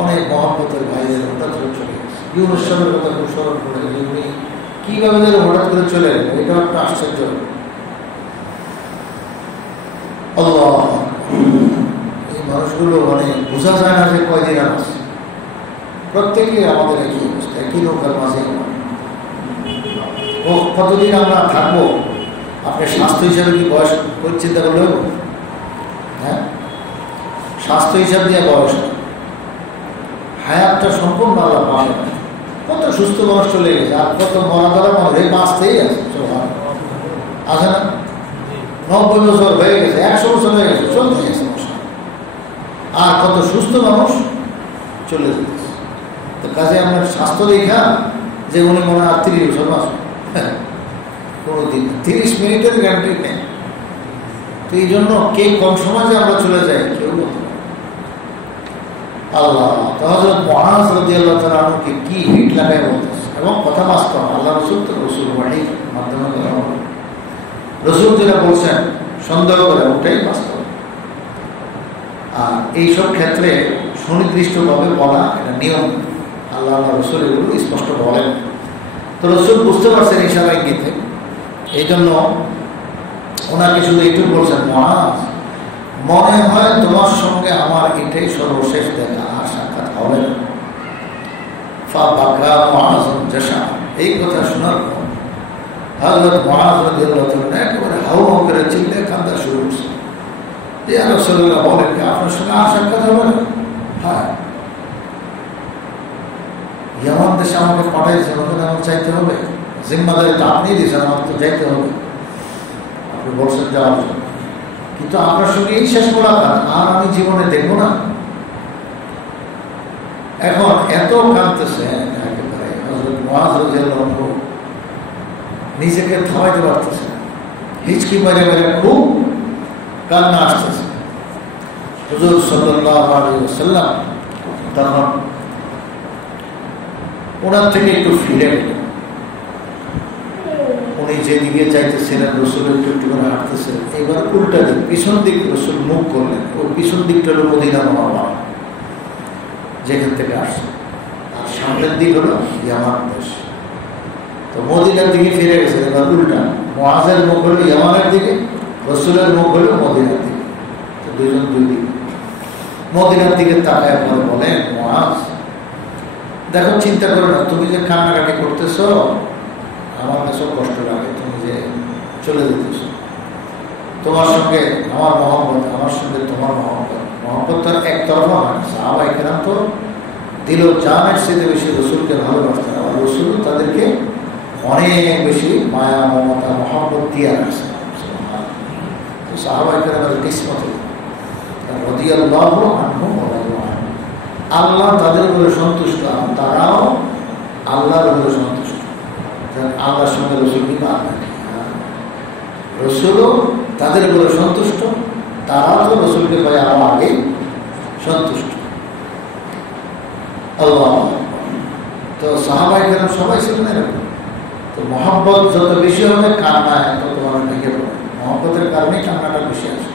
অনেক মহব্বতের ভাইদের হঠাৎ করে চলে গেছে। ইউনুস সাহেবের কথা খুব স্মরণ করে, উনি কিভাবে যেন হঠাৎ করে চলে গেল, এটা একটা আশ্চর্য। আল্লাহ, এই মানুষগুলো মানে বোঝা যায় না যে কয়দিন আছে। প্রত্যেকে আমাদের একই অবস্থা, একই নৌকার মাঝে। ও কতদিন আমরা থাকবো? আপনার স্বাস্থ্য হিসাবে কি বয়স চিন্তা করলে? হ্যাঁ, স্বাস্থ্য হিসাব দিয়ে বয়স, হায়াতটা সম্পূর্ণ আল্লাহ পাবে। কত সুস্থ মানুষ চলে গেছে, আর কত মরা ধরা মানুষ এই বাঁচতেই আছে, আছে না? 90 বছর হয়ে গেছে, 100 বছর হয়ে গেছে, চলতে গেছে। আর কত সুস্থ মানুষ চলে যেতেছে। তো কাজে আপনার স্বাস্থ্য দেখা যে উনি মনে হয় 30 বছর বাঁচবে, কোনোদিন 30 মিনিটের গ্যারান্টি নেই। তো এই জন্য কে কম সমাজে আমরা চলে যাই কেউ বলতে পারে। আল্লাহ, হযরত মুআয রাদিয়াল্লাহু তাআলা আনহুকে কি হিট লাগায় বলতেছে, এবং কথা বাস্তব। আল্লাহ রাসূল তো রাসূল ওয়াহির মাধ্যমে রাসূল যেটা বলছেন সন্দেহ করে ওটাই বাস্তব। আর এইসব ক্ষেত্রে সুনির্দিষ্টভাবে বলা এটা নিয়ম, আল্লাহ রাসূল এগুলো স্পষ্ট বলেন। তো রাসূল বুঝতে পারছেন ইশারা ইঙ্গিতে, এই জন্য ওনাকে শুধু এইটুকু বলছেন, মুআয, মনে হয় তোমার সঙ্গে আমার এটাই সর্বশেষ দেখা, আর সাক্ষাৎ হবে না। ফাবাকা মুআয জাশা, এই কথা শোনার পর হযরত মুআয রাদিয়াল্লাহু তাআলা একেবারে হাউ হাউ করে চিল্লে কাঁদা শুরু করছে। ইয়া রাসূলুল্লাহ, বলেন কি আপনার সঙ্গে আর সাক্ষাৎ হবে না? হ্যাঁ, ইয়ামান দেশে আমাকে পাঠাইছেন, ওখানে আমার চাইতে হবে, জিম্মাদারি তো আপনি দিয়েছেন, আমার তো যাইতে হবে। আপনি বলছেন যাওয়ার জন্য, কিন্তু আপনার সঙ্গে এই শেষ মোলাকাত, আর আমি জীবনে দেখবো না। এখন এত কাঁদতেছে একেবারে হযরত মুআয রাদিয়াল্লাহু আনহু নিজেকে থামাইতে পারতেছে, হিচকি মেরে মেরে খুব কান্না আসতেছে। হুজুর সাল্লাল্লাহু আলাইহি ওয়াসাল্লাম তখন ওনার থেকে একটু ফিরে গেলেন। উনি যেদিকে যাইতেছিলেন রসুল একটু একটু করে হাঁটতেছিলেন, এবার উল্টা দিক পিছন দিক রসুল মুখ করলেন। ওই পিছন দিকটা হলো মদিনা মুনাওয়ারা, যেখান থেকে আসছে, আর সামনের দিক হলো ইয়ামান দেশ। তো মদিনার দিকে ফিরে গেছে, এবার উল্টা। মুআযের মুখ হলো ইয়ামানের দিকে, রসুলের মুখ হলো মদিনার দিকে। তো দুইজন দুই দিক। মদিনার দিকে তাকায় পরে বলেন, মুআয দেখো, চিন্তা করো না, তুমি যে কান্নাকাটি করতেছ আমার কাছেও কষ্ট লাগে। তুমি যে চলে যেতেছ, তোমার সঙ্গে আমার মহব্বত, আমার সঙ্গে তোমার মহব্বত, মহব্বত তো একতরফা হয় না। সাহাবায়ে কেরাম তো দিল জানের চেয়ে বেশি রসুলকে ভালোবাসতেন, আর রসুল তাদেরকে অনেক বেশি মায়া মমতা মহব্বত দিয়ে রাখছে। তো সাহাবায়ে কেরামের কিসমত রাদিয়াল্লাহু আনহুম ওয়া রাদু আনহু, আল্লাহ তাদের উপরে সন্তুষ্ট, তারাও আল্লাহর উপরে সন্তুষ্ট। আল্লাহর সঙ্গে রসুল কিন্তু আল্লাহ, রসুলও তাদের উপরে সন্তুষ্ট, তারাও তো রসুলকে পায় আরো আগে সন্তুষ্ট। আল্লাহ। তো সাহাবায়ে কেরাম সবাই ছিলেন এরকম। তো মহব্বত যত বেশি হবে কান্না তত ভাবে ভেঙে পড়ে, মহব্বতের কারণেই কান্নাটা বেশি আসে।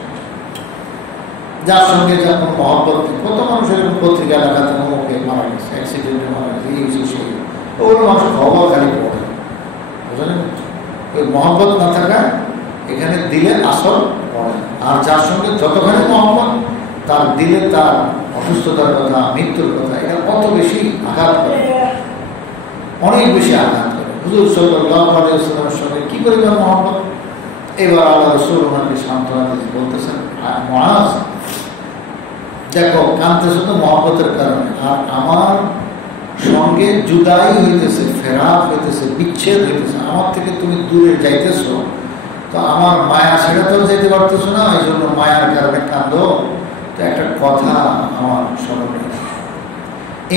যার সঙ্গে যখন মহব্বত, কত মানুষ এরকম পত্রিকা দেখাতে মুখে মারা গেছে, অ্যাক্সিডেন্টে মারা গেছে, এই সেই, ওগুলো মানুষ খবর খালি পড়ে, বুঝলেন? ওই মহব্বত না থাকা এখানে দিলে আসল পড়ে। আর যার সঙ্গে যতখানি মহব্বত, তার দিলে তার অসুস্থতার কথা, মৃত্যুর কথা, এটা কত বেশি আঘাত করে, অনেক বেশি আঘাত করে। হুজুর সাল্লাল্লাহু আলাইহি ওয়াসাল্লামের সঙ্গে কি পরিমাণ মহব্বত। এবার আল্লাহ রাসূল ওনাকে সান্ত্বনা দিয়ে বলতেছেন, মুআয দেখো, কাঁদতেছে তো মহব্বতের কারণে, আর আমার সঙ্গে জুদাই হইতেছে, ফেরাক হইতেছে, বিচ্ছেদ হইতেছে, আমার থেকে তুমি দূরে যাইতেছো, তো আমার মায়া ছেড়ে তো যেতে পারতেছো না, এই জন্য মায়ার কারণে কাঁদো। তো একটা কথা আমার স্মরণে,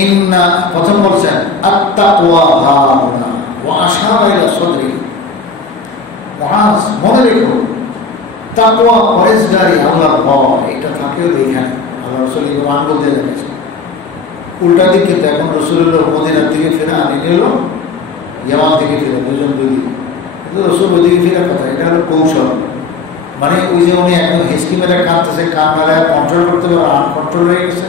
ইন্না, প্রথম বলছেন আত্তাকওয়া হাউনা ওয়া আশারা ইলা সাদরি, মুআয মনে রেখো, তাকওয়া পরেজগারি, আল্লাহর ভয়, এটা থাকেও এখানে। আল্লাহ রাসূল ইমান বলতে জানিয়েছে উল্টা দিক, কিন্তু এখন রসুলের মদিনার দিকে ফেরা, আর এটা হলো ইয়ামান দিকে ফেরা, দুজন দুই দিকে। কিন্তু রসুল ওই দিকে ফেরার কথা, এটা হলো কৌশল। মানে ওই যে উনি এখন হিচকি মেরে কাঁদতেছে, কান্নারে কন্ট্রোল করতে পারে, আনকন্ট্রোল হয়ে গেছে।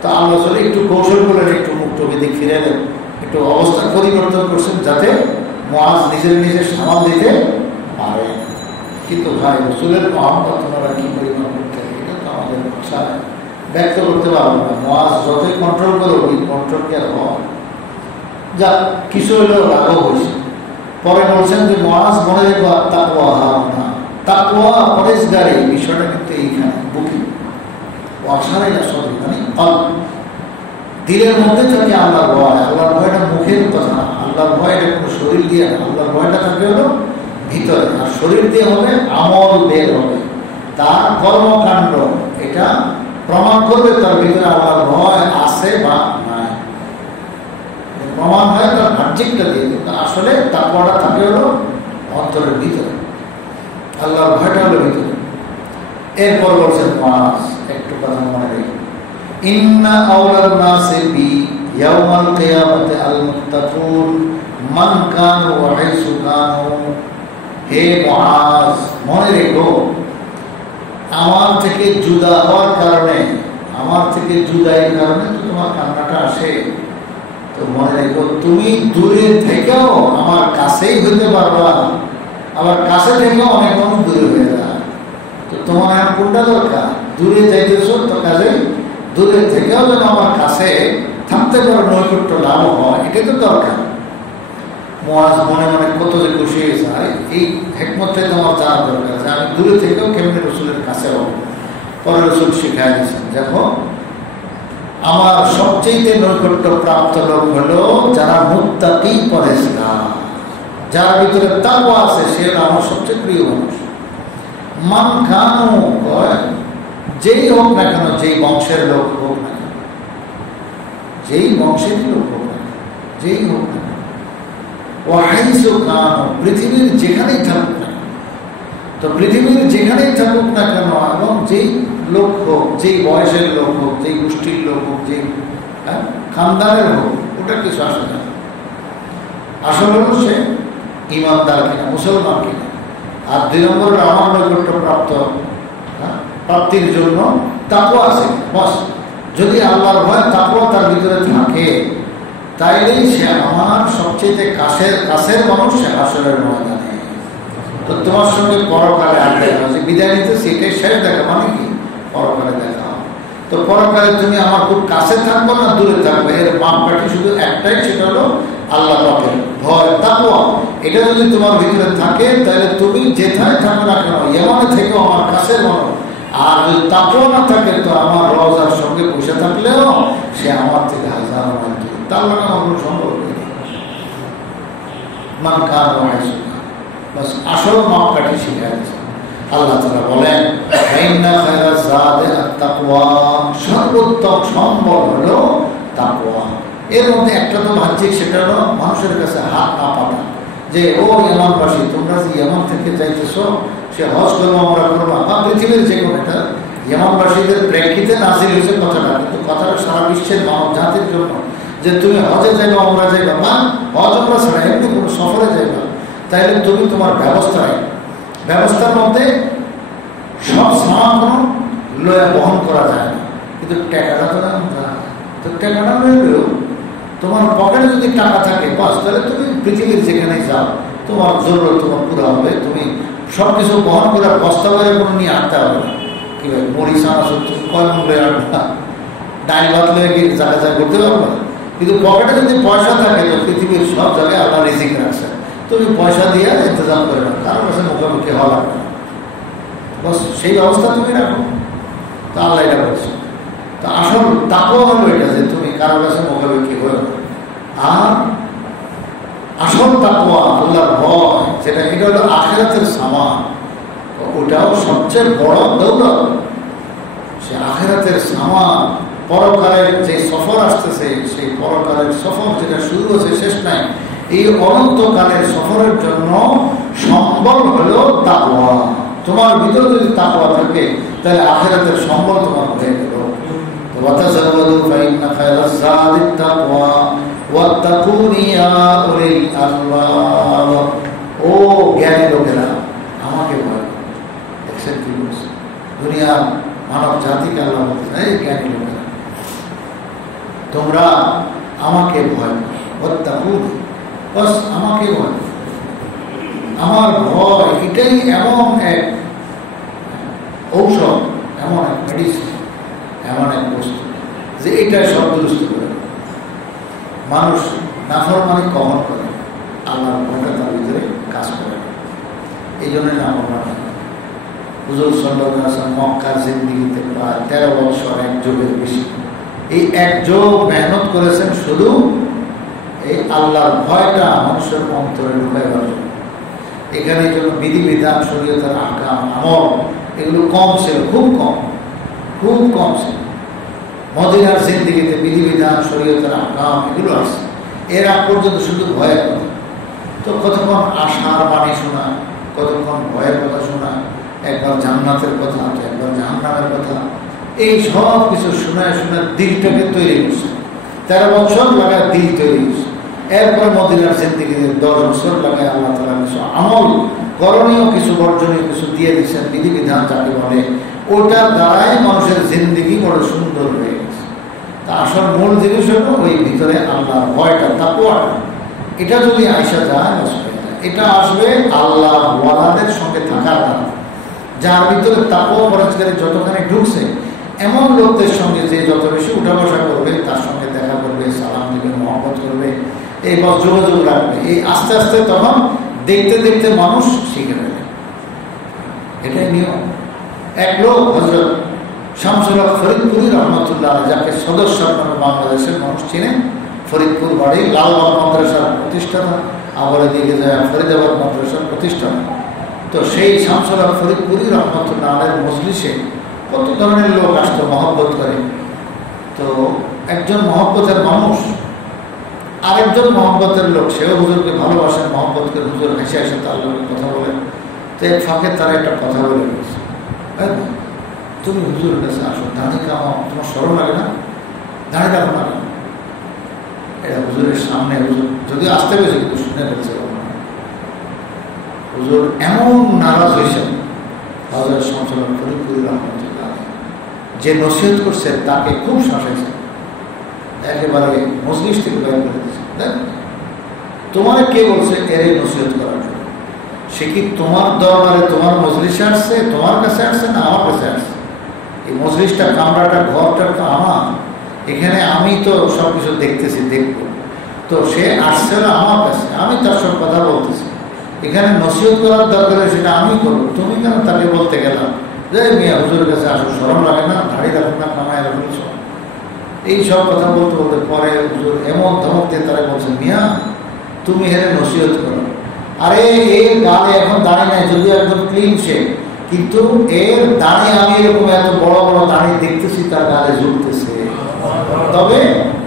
তো আল্লাহ রাসূল একটু কৌশল করলেন, একটু মুক্ত দিক ফিরে দেন, একটু অবস্থা পরিবর্তন করছেন, যাতে মুআয নিজের সামাল দিতে পারে। কিন্তু ভাই, রসুলের মহব্বত ওনারা কি পরিমাণ করতে, এটা তো আমাদের ভাষায় ব্যক্ত করতে পারবো না। মুআয যতই কন্ট্রোল করে, ওই কন্ট্রোল কি আর হয়? যা কিছু হলেও রাগও হয়েছে। পরে বলছেন যে মুআয মনে রেখো, তাকওয়া হাউনা, তাকওয়া পরেজগারি, বিষয়টা কিন্তু এইখানে বুকে, আশারা ইলা সাদরি, মানে দিলের মধ্যে থাকে আল্লাহর ভয়। আল্লাহর ভয়টা মুখের কথা না, আল্লাহর ভয়টা কোনো শরীর দিয়ে না, আল্লাহর ভয়টা থাকবে হলো ভিতরে, আর শরীর দিয়ে হবে আমল বের হবে, তার কর্মকাণ্ড এটা প্রমাণ করবে তার ভিতরে আল্লাহর ভয় আছে বা নাই। প্রমাণ হয় তার বাহ্যিকটা দিয়ে, কিন্তু আসলে তাকওয়াটা থাকে হলো অন্তরের ভিতরে, আল্লাহর ভয়টা হলো ভিতরে। এরপর বলছেন মুআয, একটু কথা মনে রেখে, ইন্না আওলান নাসি বি ইয়াউমাল কিয়ামাতি আল মুত্তাকুন মান কানু ওয়া হাইসু কানু। হে মুআয, মনে রেখো, আমার থেকে জুদা হওয়ার কারণে, আমার থেকে জুদাইয়ের কারণে তো তোমার কান্নাটা আসে। তো মনে রেখো, তুমি দূরে থেকেও আমার কাছেই হইতে পারবা, আবার কাছে থেকেও অনেক মানুষ দূরে হয়ে যায়। তো তোমার এখন কোনটা দরকার? দূরে যাইতেছো তো কাজে দূরে থেকেও যেন আমার কাছে থাকতে পারো, নৈকট্য লাভ হয়, এটাই তো দরকার। মুআয মনে মনে কত যে খুশি হয়ে যায়, এই হিকমতটাই তোমার জানা দরকার যে আমি দূরে থেকেও কেমনি রসুলের কাছে হব। পরে রসুল শিখাই দিয়েছেন, দেখো, আমার সবচেয়ে নৈকট্য প্রাপ্ত লোক হলো যারা মুত্তাকি, পরেজগার, যার ভিতরে তাকওয়া আছে, সে হলো আমার সবচেয়ে প্রিয় মানুষ। মান কানু কয় যেই হোক না কেন, যেই বংশের লোক হোক না কেন, যেই বংশের লোক হোক না কেন, যেই হোক না কেন, ওয়াহাইসু কানু পৃথিবীর যেখানেই থাকুক না কেন, তো পৃথিবীর যেখানেই থাকুক না কেন এবং যেই লোক হোক, যেই বয়সের লোক হোক, যেই গোষ্ঠীর লোক হোক, যেই খানদানের হোক, ওটা কিছু আসে না। আসলে হলো সে ইমানদার কিনা, মুসলমান কিনা। আর 2 নম্বরের আমার নৈকট্য প্রাপ্তির জন্য তাকওয়া আছে। বাস যদি আল্লাহর ভয় তাকওয়া তার ভিতরে থাকে, তাইলেই সে আমার সবচেয়ে কাছের মানুষ, সে আসলের ময়দানে। তো তোমার সঙ্গে পরকালে আর দেখা হচ্ছে, বিদায় নিতে সেটাই শেষ দেখা, মানে কি পরকালে দেখা। তো পরকালে তুমি আমার খুব কাছে থাকবো না দূরে থাকবে, এর মাপকাঠি শুধু একটাই, সেটা হলো আল্লাহ পাকের ভয় তাকওয়া। এটা যদি তোমার ভিতরে থাকে, তাহলে তুমি যেথায় থাকো না কেন, ইয়ামানে থেকেও আমার কাছের মানুষ। আর যদি তাকওয়া না থাকে, তো আমার রওজার সঙ্গে বসে থাকলেও সে আমার থেকে হাজার মাইল দূরে, তার মানে আমার কোনো সম্পর্ক নেই। মান কান ওয়াইসু, বাস আসল মাপকাঠি শিখে গেছে। আল্লাহ তাআলা বলেন ইন্না খায়রাজ যাদি আত-তাকওয়া, সর্বোত্তম সম্বল হলো তাকওয়া। এর মধ্যে একটা তো বাহ্যিক, সেটা হলো মানুষের কাছে হাত না পাতা, যে ও ইয়ামানবাসী, তোমরা যে ইয়ামান থেকে যাইতেছো, সে হজ করবো আমরা করবো, বা পৃথিবীর যে কোনো, এটা ইয়ামানবাসীদের প্রেক্ষিতে নাজিল হয়েছে কথাটা, কিন্তু কথাটা সারা বিশ্বের মানব জাতির জন্য, যে তুমি হজে যাইবা, আমরা যাইবা, বা হজ আমরা ছাড়া এমনি কোনো সফরে যাইবা, তাইলে তুমি তোমার ব্যবস্থার মধ্যে সব সামান লয়ে বহন করা যায় না, কিন্তু টাকাটা তো না, তো টাকাটা লইলেও তোমার পকেটে যদি টাকা থাকে, বাস তাহলে তুমি পৃথিবীর যেখানে যাও, তোমার জরুরত তোমার পুরো হবে। তুমি সব কিছু বহন করে বস্তা করে কোনো নিয়ে আনতে হবে না। কি ভাই মরিচ আনা তুমি কয় মূল্যে আনবা, ডাইল ভাত লয়ে গিয়ে জায়গা করতে পারবো না। কিন্তু পকেটে যদি পয়সা থাকে, তো পৃথিবীর সব জায়গায় আল্লাহ রিজিক রাখছে, তুমি পয়সা দিয়ে ইন্তজাম করে না, কারোর কাছে মুখোমুখি হওয়া লাগবে না, বস সেই ব্যবস্থা তুমি রাখো। তা আল্লাহ এটা বলছে। তো আসল তাকওয়া হলো এটা, যে তুমি কারোর কাছে মুখোমুখি হয়ে। আর আসল তাকওয়া আল্লাহর ভয়, যেটা এটা হলো আখিরাতের সামান, ওটাও সবচেয়ে বড় দৌলত। সে আখিরাতের সামান, পরকালের যে সফর আসতেছে, সেই পরকালের সফর যেটা শুরু হচ্ছে শেষ নাই, এই অনন্তকালের সফরের জন্য সম্বল হলো তাকওয়া। তোমার ভিতরে যদি তাকওয়া থাকে, তাহলে আখিরাতের সম্বল তোমার হয়ে গেল। ওয়াতাযাওয়াদু ফাইন্না খায়রাজ যাদি তাকওয়া ওয়াত্তাকুনি ইয়া উলিল আলবাব। ও জ্ঞানী লোকেরা, আমাকে ভয় করো। দেখছেন কি বলছে দুনিয়ার মানব জাতিকে আল্লাহ বলছেন, এই জ্ঞানী লোকেরা তোমরা আমাকে ভয় করো, ওয়াত্তাকুনি, বাস আমাকে ভয় করো। আমার ভয় এটাই এমন এক ঔষধ, এমন এক মেডিসিন, এমন এক বস্তু, যে এটা সব দুরুস্ত করে। মানুষ নাফরমানি কমন করে, আল্লাহর ভয়টা তার ভিতরে কাজ করে। এই জন্য নাফরমানি। হুজুর সাল্লাল্লাহু আলাইহি ওয়াসাল্লাম মক্কার জিন্দেগিতে প্রায় 13 বছর, 1 যুগের বেশি, এই 1 যুগ মেহনত করেছেন শুধু এই আল্লাহর ভয়টা মানুষের অন্তরে ঢুকাইবার জন্য। এখানে জন্য বিধিবিধান, শরীয়তের আহকাম, আমল, এগুলো কম ছিল, খুব কম ছিল। মদিনার জিন্দেগিতে বিধিবিধান, শরীয়তের আহকাম এগুলো আছে। এর আগ পর্যন্ত শুধু ভয়ের কথা। তো কতক্ষণ আশার বাণী শোনা, কতক্ষণ ভয়ের কথা শোনা, একবার জান্নাতের কথা, একবার জাহান্নামের কথা, এই সব কিছু শোনায় দিলটাকে তৈরি করছে। 13 বছর লাগায় দিল তৈরি করছে। এরপরে মদিনার জিন্দেগিতে 10 বছর লাগায় আল্লাহ তাআলা কিছু আমল, করণীয় কিছু, বর্জনীয় কিছু দিয়ে দিচ্ছেন, বিধিবিধান যাকে বলে, ওটার দ্বারাই মানুষের জিন্দেগি বড় সুন্দর হয়ে গেছে। তা আসল মূল জিনিস হলো ওই ভিতরে আল্লাহর ভয়টা, তাকওয়াটা। এটা যদি আইসা যায়, এটা আসবে আল্লাহ ওয়ালাদের সঙ্গে থাকার দ্বারা। যার ভিতরে তাকওয়া পরহেজগারি যতখানি ঢুকছে, এমন লোকদের সঙ্গে যে যত বেশি উঠা বসা করবে, তার সঙ্গে দেখা করবে, সালাম দিবে, মহব্বত করবে, এই বস যোগাযোগ রাখবে, এই আস্তে আস্তে তখন দেখতে দেখতে মানুষ শিখে নেবে। এটাই নিয়ম। এক লোক হযরত শামসুল হক ফরিদপুরি রহমতুল্লাহ, যাকে সদস্য বাংলাদেশের মানুষ চিনেন, ফরিদপুর বাড়ি, লালবাগ মাদ্রাসার প্রতিষ্ঠাতা, আবার এদিকে যায় ফরিদাবাদ মাদ্রাসার প্রতিষ্ঠাতা। তো সেই শামসুল হক ফরিদপুরি রহমতুল্লাহ আলাইহির মজলিসে কত ধরনের লোক আসতো মহব্বত করে। তো একজন মহব্বতের মানুষ, আরেকজন মহব্বতের লোক, সেও হুজুরকে ভালোবাসেন, মহব্বত করে হুজুর হেসে হেসে তার লোকের কথা বলেন। তো এক ফাঁকে তারা একটা কথা বলে গেছে, তুমি হুজুরের কাছে আসো, দাঁড়িয়ে কামাও, তোমার সরল লাগে না, দাঁড়িয়ে রাখো না। এটা হুজুরের সামনে, হুজুর যদিও আসতে পেরেছে কিন্তু শুনে ফেলছে। হুজুর এমন নারাজ হয়েছেন হযরত শামসুল হক ফরিদপুরি রহমতুল্লাহ যে নসিহত করছেন তাকে খুব শাসাইছেন, একেবারে মজলিস থেকে বের করে দিয়েছেন। তোমার কে বলছে এর নসিহত করার জন্য? সে কি তোমার দরবারে, তোমার মজলিসে আসছে, তোমার কাছে আসছে না আমার কাছে আসছে? এই মজলিসটা, কামরাটা, ঘরটা তো আমার, এখানে আমি তো সব কিছু দেখতেছি, দেখবো। তো সে আসছে না আমার কাছে, আমি তার সব কথা বলতেছি। এখানে নসিহত করার দরকার সেটা আমি করবো, তুমি কেন তাকে বলতে গেলাম যে মিয়া হুজুরের কাছে আসো, শরম লাগে না, দাঁড়িয়ে রাখুন না, কামায় রাখুন। এই সব কথা বলতে বলতে পরে হুজুর এমন ধমক দিয়ে তারা বলছেন, মিয়া তুমি হেরে নসিহত করো। আরে এর গালে এখন দাঁড়িয়ে নাই, যদিও একদম ক্লিন সে, কিন্তু এর দাঁড়িয়ে আমি এরকম এত বড় বড় দাঁড়িয়ে দেখতেছি তার গালে ঝুলতেছে, তবে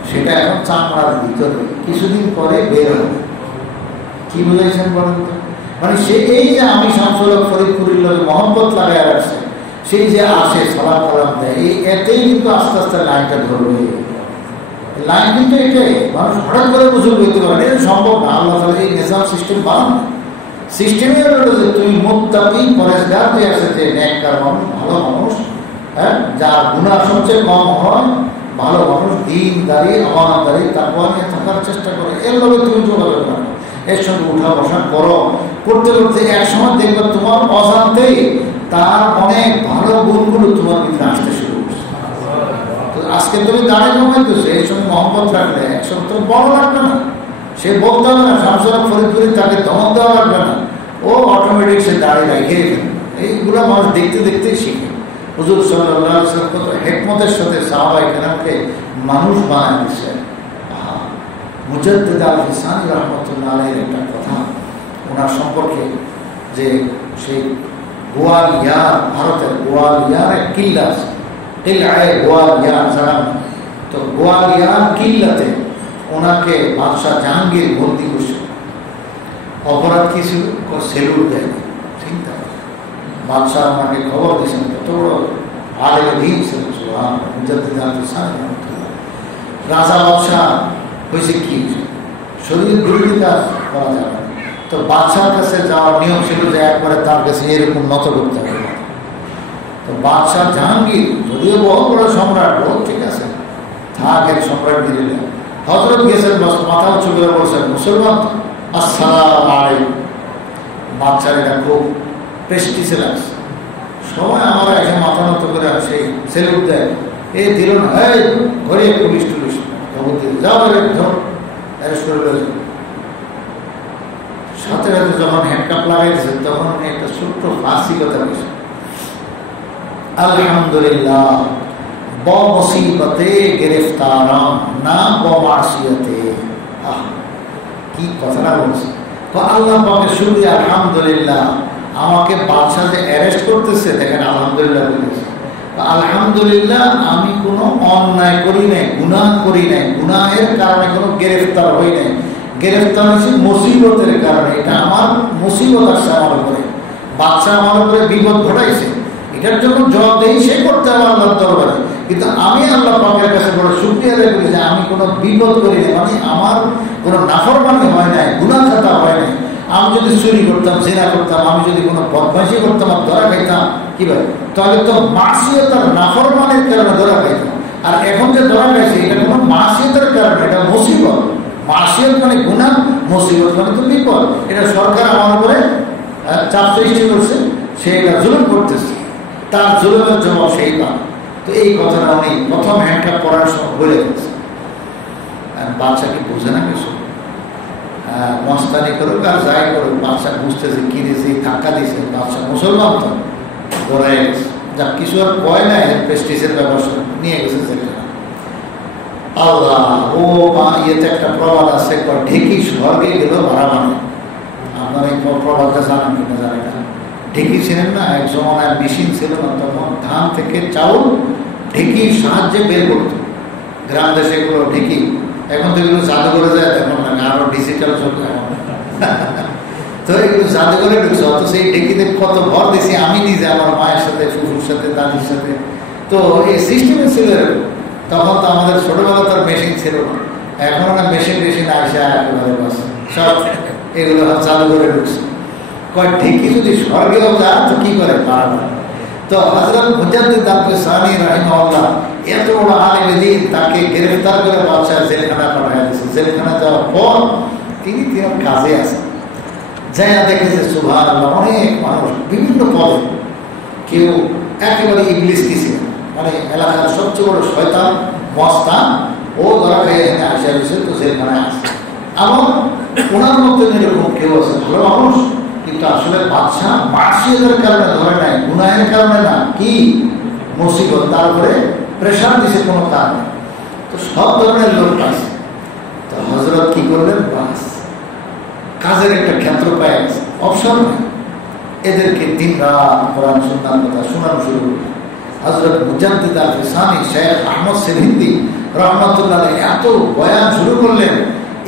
সেটা এখন চামড়ার ভিতরে, কিছুদিন পরে বের হবে। কি বুঝাইছেন বলেন তো? মানে সে এই যে আমি শামসুল হক ফরিদপুরির লোকে মহব্বত লাগাই রাখছে, সেই যে আসে সালাম কালাম দেয়, এই এতেই কিন্তু আস্তে আস্তে লাইনটা ধরবে। লাইন কিন্তু এটাই, মানুষ হঠাৎ করে বুঝে বলতে পারে এটা সম্ভব না। আল্লাহ তাআলা এই নিজাম সিস্টেম বানান, সিস্টেমই হলো যে তুমি মুত্তাকি পরেশগার দিয়ে আছে, যে নেককার মানুষ, ভালো মানুষ, হ্যাঁ, যার গুনাহ সবচেয়ে কম হয়, ভালো মানুষ, দ্বীনদারি, আমানতদারি, তাকওয়া নিয়ে থাকার চেষ্টা করে, এর লগে তুমি যোগাযোগ করো, এর সঙ্গে উঠা বসা করো। করতে করতে এক সময় দেখবে তোমার অজান্তেই তার অনেক ভালো গুণগুলো তোমার ভিতরে আসতে শুরু করছে। তো আজকে তুমি দাঁড়িয়ে কমাইতেছো, এই সঙ্গে মহব্বত রাখলে একসঙ্গে তুমি বড় লাগবে না, সে বলতে হবে না, শামসুল হক ফরিদপুরি তাকে দমন দেওয়া লাগবে না, ও অটোমেটিক সে দাঁড়িয়ে রেখে। এইগুলো মানুষ দেখতে দেখতেই শিখে। হুজুর সাল্লাল্লাহু আলাইহি ওয়াসাল্লাম কত হিকমতের সাথে সাহাবায়ে কেরামকে মানুষ বানায় দিচ্ছে। মুজাদ্দিদ আল হিসানি রহমতুল্লাহ আলাইহির একটা কথা ওনার সম্পর্কে, যে সেই গোয়ালিয়ার, ভারতের গোয়ালিয়ার এক কিল্লা আছে, কিল্লায় গোয়ালিয়ার জানান। তো গোয়ালিয়ার কিল্লাতে ওনাকে বাদশাহ জাহাঙ্গীর বন্দি করছে। অপরাধ কি ছিল? সেলুট দেয়। চিন্তা, বাদশাহ আমাকে খবর দিয়েছেন, কত বড় আলেম দিন ছিল মুজাদ্দিদ আল হিসানি রহমতুল্লাহ। রাজা বাদশাহ হয়েছে কি, শরীর বিরোধী কাজ করা যাবে। তো বাদশার কাছে যাওয়ার নিয়ম ছিল যে একবারে তার কাছে এরকম নত করতে হবে। তো বাদশাহ জাহাঙ্গীর যদিও বহু বড় সম্রাট, বহু ঠিক আছে, থাক এক সম্রাট দিলে হযরত গেছেন, মাথা উঁচু করে বলছেন, মুসলমান আসসালামু আলাইকুম। বাদশার এটা খুব প্রেস্টিজে লাগছে, সবাই আমরা এসে মাথা নত করে সেই সেলুট দেয়, এ দিল না, এই ঘরে পুলিশ টুলিশ খবর দিয়ে যাও, ধর অ্যারেস্ট করে ফেলে। সাথে সাথে যখন হ্যান্ডকাপ লাগাইছে তখন উনি একটা ছোট্ট ফাঁসি কথা বলছে, আলহামদুলিল্লাহ বমুসিবতে গ্রেফতারাম না বমাসিয়তে। কি কথাটা বলছে, আল্লাহ পাকের শুকরিয়া, আলহামদুলিল্লাহ আমাকে বাদশাহ যে অ্যারেস্ট করতেছে, দেখেন আলহামদুলিল্লাহ বলেছে, আলহামদুলিল্লাহ আমি কোনো অন্যায় করি নাই, গুনাহ করি নাই, গুনাহের কারণে কোনো গ্রেফতার হই নাই, গ্রেফতার হয়েছে মুসিবতের কারণে। এটা আমার মুসিবত আসছে আমার উপরে, বাদশাহ আমার উপরে বিপদ ঘটাইছে, এটার জন্য জবাবদেহি সে করতে হবে আল্লাহর দরবারে। কিন্তু আমি আল্লাহ পাকের কাছে বড় শুকরিয়া আদায় করি যে আমি কোনো বিপদ করি নাই, মানে আমার কোনো নাফরমানি হয় নাই, গুনাহ খাতা হয় নাই। আমি যদি চুরি করতাম, জিনা করতাম, আমি যদি কোনো বদমাইশি করতাম আর ধরা খাইতাম, কিভাবে? তাহলে তো মাসিয়তার নাফরমানের কারণে ধরা খাইতাম। আর এখন যে ধরা খাইছে এটা কোনো মাসিয়তের কারণে, এটা মুসিবত। মাসিয়ত মানে গুনাহ, মুসিবত মানে তো বিপদ। এটা সরকার আমার উপরে চাপ সৃষ্টি করছে, সে এটা জুলুম করতেছে, তার জুলুমের জবাব সেই পান। তো এই কথাটা উনি প্রথম হ্যান্ডকাপ পড়ার সময় বলে গেছে। বাচ্চা কি বুঝে না কিছু, মস্তানি করুক আর যাই করুক, বাচ্চা বুঝতেছে কি দিয়েছে, ধাক্কা দিয়েছে, বাচ্চা মুসলমান তো ধরে গেছে, যা কিছু আর কয় না, প্রেস্টিজের ব্যবসা নিয়ে গেছে সেটা। আল্লাহ, ও মা, ইয়েতে একটা প্রবাদ আছে, ঢেকি স্বর্গে গেল ভাড়া মানে। আপনার এই প্রবাদটা জানেন কিনা জানি না, ঢেকি ছিলেন না, এক জমানায় মেশিন ছিল না, তখন ধান থেকে চাউল ঢেকির সাহায্যে বের করতো। গ্রাম দেশে এগুলো ঢেকি, এখন তো এগুলো জাদুঘরে যায়, তখন না আরো ডিজিটাল যুগ। তো এগুলো জাদুঘরে ঢুকছে, অত সেই ঢেকিতে কত ভর দিয়েছি আমি নিজে, আমার মায়ের সাথে, ফুফুর সাথে, দাদির সাথে। তো এই সিস্টেমে ছিল এরকম। তখন তো আমাদের ছোটবেলা তার মেশিন ছিল না, এখন না মেশিন আইসা একেবারে বাস সব এগুলো জাদুঘরে ঢুকছে। কয় ঢেকি যদি স্বর্গেও যায় তো কি করে পারবে। তো হযরত মুজাদ্দিদ আল-ফিসানি রাহিমাহুল্লাহ এত বড় আলেম দ্বীন, তাকে গ্রেফতার করে বাদশাহ জেলখানা পাঠিয়ে দিয়েছে। জেলখানা যাওয়ার পর তিনি কাজে আসেন, যাই দেখেছে সুবহানাল্লাহ অনেক মানুষ বিভিন্ন পদে, কেউ একেবারে ইবলিস ছিল, মানে এলাকার সবচেয়ে বড় শয়তান মস্তান, ও ধরা খেয়ে এখানে আসে আসে তো জেলখানায় আসে। আবার ওনার মধ্যে এরকম কেউ আছে ভালো মানুষ, কিন্তু আসলে বাদশাহ মাসিয়াতের কারণে ধরে নাই, গুনাহের কারণে না, কি মুসিবত, তারপরে প্রেশার দিছে কোনো কারণে। তো সব ধরনের লোক আছে। তো হযরত কি করলেন, বাস কাজের একটা ক্ষেত্র পায় গেছে, অবসর নেই, এদেরকে দিন রাত কোরআন সুন্নাহর কথা শোনানো শুরু করলেন। হযরত মুজাদ্দিদ আল-ফিসানি শেখ আহমদ সিরহিন্দি রাহমাতুল্লাহ এত বয়ান শুরু করলেন,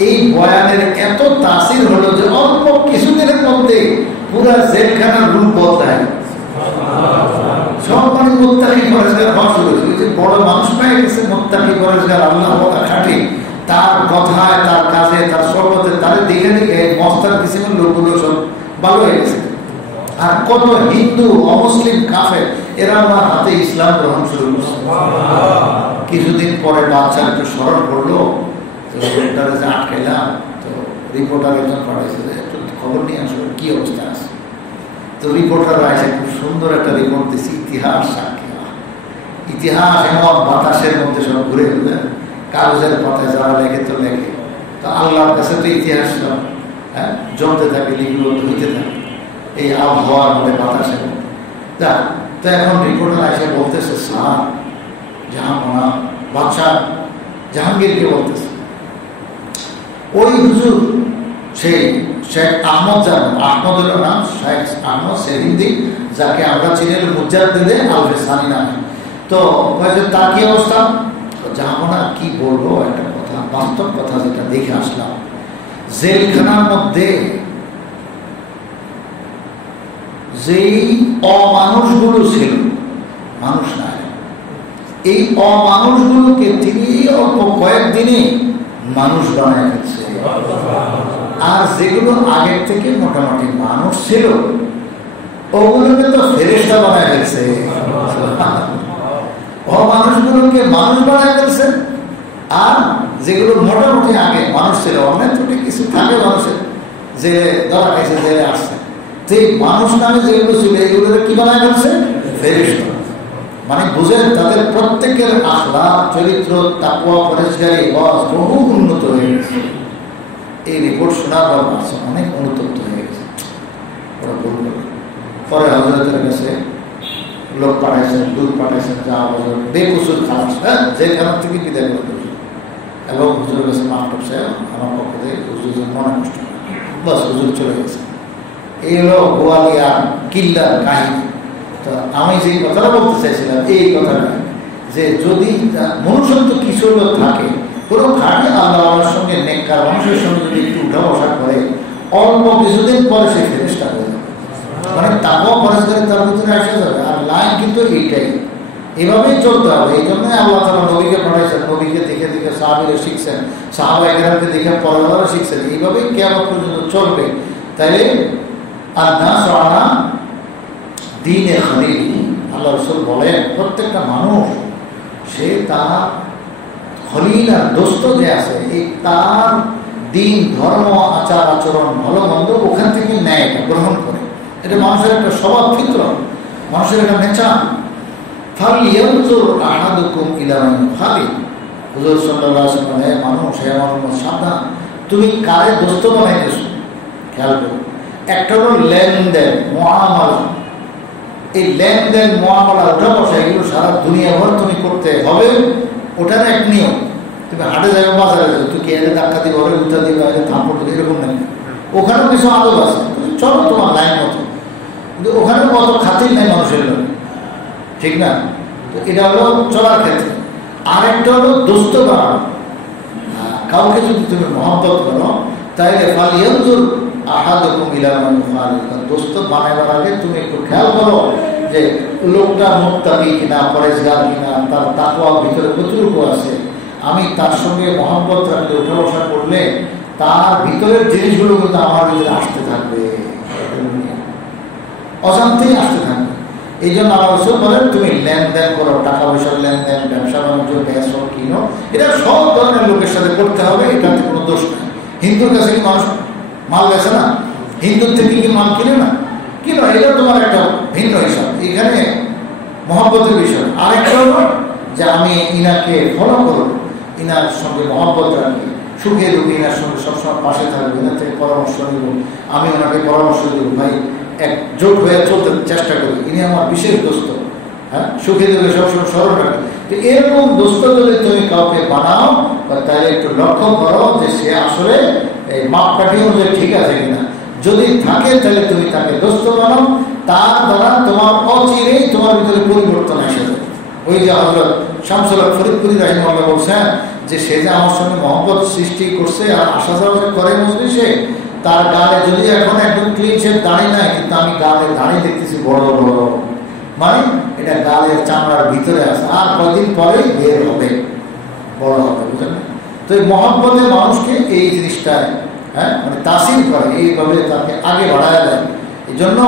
এই বয়ানের এত তাসির হলো যে অল্প কিছুদিনের মধ্যে পুরা জেলখানার রূপ বদলায়। সব মানে মুত্তাকি পরেজগার হওয়া শুরু হয়েছে। বড় মানুষ পেয়ে গেছে, মুত্তাকি পরেজগার, আল্লাহ কথা খাঁটি, তার কথায়, তার কাজে, তার সর্বতে, তার দেখে দেখে মস্তার কিসিমের লোকগুলো সব ভালো হয়ে গেছে। আর কত হিন্দু অমুসলিম কাফের এরা আমার হাতে ইসলাম গ্রহণ শুরু করছে। কিছুদিন পরে বাচ্চা একটু স্মরণ করলো, তো রিপোর্টারে যে আটকাইলাম, তো রিপোর্টার একজন পাঠাইছে একটু খবর নিয়ে আসলো কি অবস্থা আছে। তো রিপোর্টার আছে, খুব সুন্দর একটা রিপোর্ট দিচ্ছে, ইতিহাস সাক্ষী, ইতিহাস এমন বাতাসের মধ্যে সব ঘুরে ঘুরে কাগজের পাতায় যারা লেখে তো লেখে। তো আল্লাহর কাছে তো ইতিহাস সব জমতে থাকে, লিপিবদ্ধ হইতে থাকে এই আবহাওয়ার মধ্যে, বাতাসের মধ্যে। তো এখন রিপোর্টার এসে বলতেছে, স্যার জাহাঙ্গীর, বাদশাহ জাহাঙ্গীরকে বলতেছে, ওই হুজুর সেই শেখ আহমদ, আহমদের নাম শেখ আহমদ সিরহিন্দি, যাকে আমরা চিনি মুজাদ্দিদ আল-ফিসানি নামে। তো তার কি অবস্থা, জাহাঙ্গীর কি বলবো, একটা কথা, বাস্তব কথা যেটা দেখে আসলাম, জেলখানার মধ্যে যেই অমানুষগুলো ছিল, মানুষ নাই, এই অমানুষগুলোকে তিনি অল্প কয়েকদিনে মানুষ বানায় ফেলছে। আর যেগুলো আগের থেকে মোটামুটি মানুষ ছিল ওগুলোকে তো ফেরেশতা বানায় ফেলছে। অমানুষগুলোকে মানুষ বানায় ফেলছে, আর যেগুলো মোটামুটি আগে মানুষ ছিল, অনেক ত্রুটি কিছু থাকে মানুষের, যে ধরা খাইছে, জেলে আসছে, যে মানুষ নামে যেগুলো ছিল এগুলো কি বানায় ফেলছে, ফেরেশতা। মানে বুঝেন, তাদের প্রত্যেকের আখলাক, চরিত্র, তাকওয়া, পরেশগারি বহু উন্নত হয়ে গেছে। এই রিপোর্ট শোনার পর অনেক অনুতপ্ত হয়ে গেছে। ওরা ভুল করে পরে হযরতের কাছে লোক পাঠাইছেন, দুধ পাঠাইছেন, যা হযরত বেকসুর খালাস, যেখান থেকে বিদায় করে দিয়েছেন, এবং হুজুরের কাছে মাফ করছে, আমার পক্ষ থেকে হুজুরের মনে কষ্ট, বাস হুজুর চলে গেছে। এই হলো গোয়ালিয়া কিল্লার কাহিনী। তো আমি যে কথাটা বলতে চাইছিলাম এই কথাটা, যে যদি মনুষ্যত্ব কিছু থাকে, কোনো খাটে আল্লাহর সঙ্গে নেককার মানুষের সঙ্গে যদি একটু উঠা বসা করে, অল্প কিছুদিন পরে সে ফেরেশতা হয়ে যাবে, মানে তাকেও পরেশগারি তার ভিতরে আসা যাবে। আর লাইন কিন্তু এইটাই, এভাবেই চলতে হবে। এই জন্যই আল্লাহ তাআলা নবীকে পাঠাইছেন, নবীকে দেখে দেখে সাহাবীরা শিখছেন, সাহাবায়ে কেরামকে দেখে পরেশগাররা শিখছেন, এইভাবেই কিয়ামত পর্যন্ত চলবে। তাইলে আন-নাসু আলা দীনে খলিল, আল্লাহ রাসূল বলেন প্রত্যেকটা মানুষ সে তার খলিল আর দোস্ত যে আছে, এই তার দিন, ধর্ম, আচার আচরণ, ভালো মন্দ ওখান থেকে নেয়, গ্রহণ করে। এটা মানুষের একটা স্বভাব, ফিতরত, মানুষের একটা নেচার। ফালইয়ানজুর আহাদুকুম ইলা মান খালিল, হুজুর সাল্লাল্লাহু আলাইহি ওয়াসাল্লাম, হে মানুষ, হে মানুষ, সাবধান, তুমি কারে দোস্ত বানাইতেছো, খেয়াল করো। একটা হলো লেনদেন, মুআমালা। এই লেনদেন, মুআমালা, ওঠা বসা, এগুলো সারা দুনিয়া ভর তুমি করতে হবে, ওটার এক নিয়ম। তুমি হাটে যাবে, বাজারে যাবে, তুই কে এনে ধাক্কা দিবে, ওরে উঠা দিবে, থাপ্পড় দিবে, এরকম নেই। ওখানেও কিছু আদব আছে, তুমি চলো তোমার লাইন মতো। কিন্তু ওখানে অত খাতির নেই মানুষের লোক, ঠিক না? তো এটা হলো চলার ক্ষেত্রে। আরেকটা হলো দোস্ত বানানো। কাউকে যদি তুমি মহব্বত করো তাইলে ফালিয়ানজুর আহাদুকুম ইলা মান ইউখালিকুন, দোস্ত বানাবার আগে তুমি একটু খেয়াল করো যে লোকটা মুত্তাকি কিনা, পরেজগার কিনা, তার তাকওয়া ভিতরে কতটুকু আছে। আমি তার সঙ্গে মহব্বত রাখলে, উঠা বসা করলে তার ভিতরের জিনিসগুলো কিন্তু আমার ভিতরে আসতে থাকবে, অজান্তেই আসতে থাকবে। এই জন্য আমার রসুল বলেন তুমি লেনদেন করো, টাকা পয়সার লেনদেন, ব্যবসা বাণিজ্য, বেসর কিনো, এটা সব ধরনের লোকের সাথে করতে হবে, এটাতে কোনো দোষ নেই। হিন্দুর কাছে কি মানুষ মাল বেছে না? হিন্দুর থেকে কি মাল কিনে না? কিনো, এটা তোমার একটা ভিন্ন হিসাব। এখানে মহব্বতের বিষয়। আরেকটা হলো যে আমি ইনাকে ফলো করব, ইনার সঙ্গে মহব্বত রাখি, সুখে দুঃখে ইনার সঙ্গে সবসময় পাশে থাকবো, ইনার থেকে পরামর্শ নিব, আমি ওনাকে পরামর্শ দেবো, ভাই একজোট হয়ে চলতে চেষ্টা করি, ইনি আমার বিশেষ দোস্ত, হ্যাঁ, সুখে দুঃখে সবসময় স্মরণ রাখি। তো এরকম দোস্ত যদি তুমি কাউকে বানাও, তাহলে একটু লক্ষ্য করো যে সে আসলে এই মাপকাঠি অনুযায়ী ঠিক আছে কিনা। যদি থাকে তাহলে তুমি তাকে দোস্ত বানাও, তার দ্বারা তোমার অচিরেই তোমার ভিতরে পরিবর্তন এসে যাবে। ওই যে হযরত শামসুল হক ফরিদপুরি রাহিমাহুল্লাহ বলছেন যে সে যে আমার সঙ্গে মহব্বত সৃষ্টি করছে আর আসা যাওয়া করে মজলিসে, তার গালে যদি এখন একদম ক্লিন শেপ দাঁড়িয়ে নাই, কিন্তু আমি গালে দাঁড়িয়ে দেখতেছি বড় বড়, মানে এটা গালের চামড়ার ভিতরে আছে, আর কয়েকদিন পরেই বের হবে, বড় হবে, বুঝলেন? তো এই মহব্বতে মানুষকে এই জিনিসটায়, হ্যাঁ, মানে তাসির করে, এইভাবে তাকে আগে বাড়ায় দেয়। এই জন্য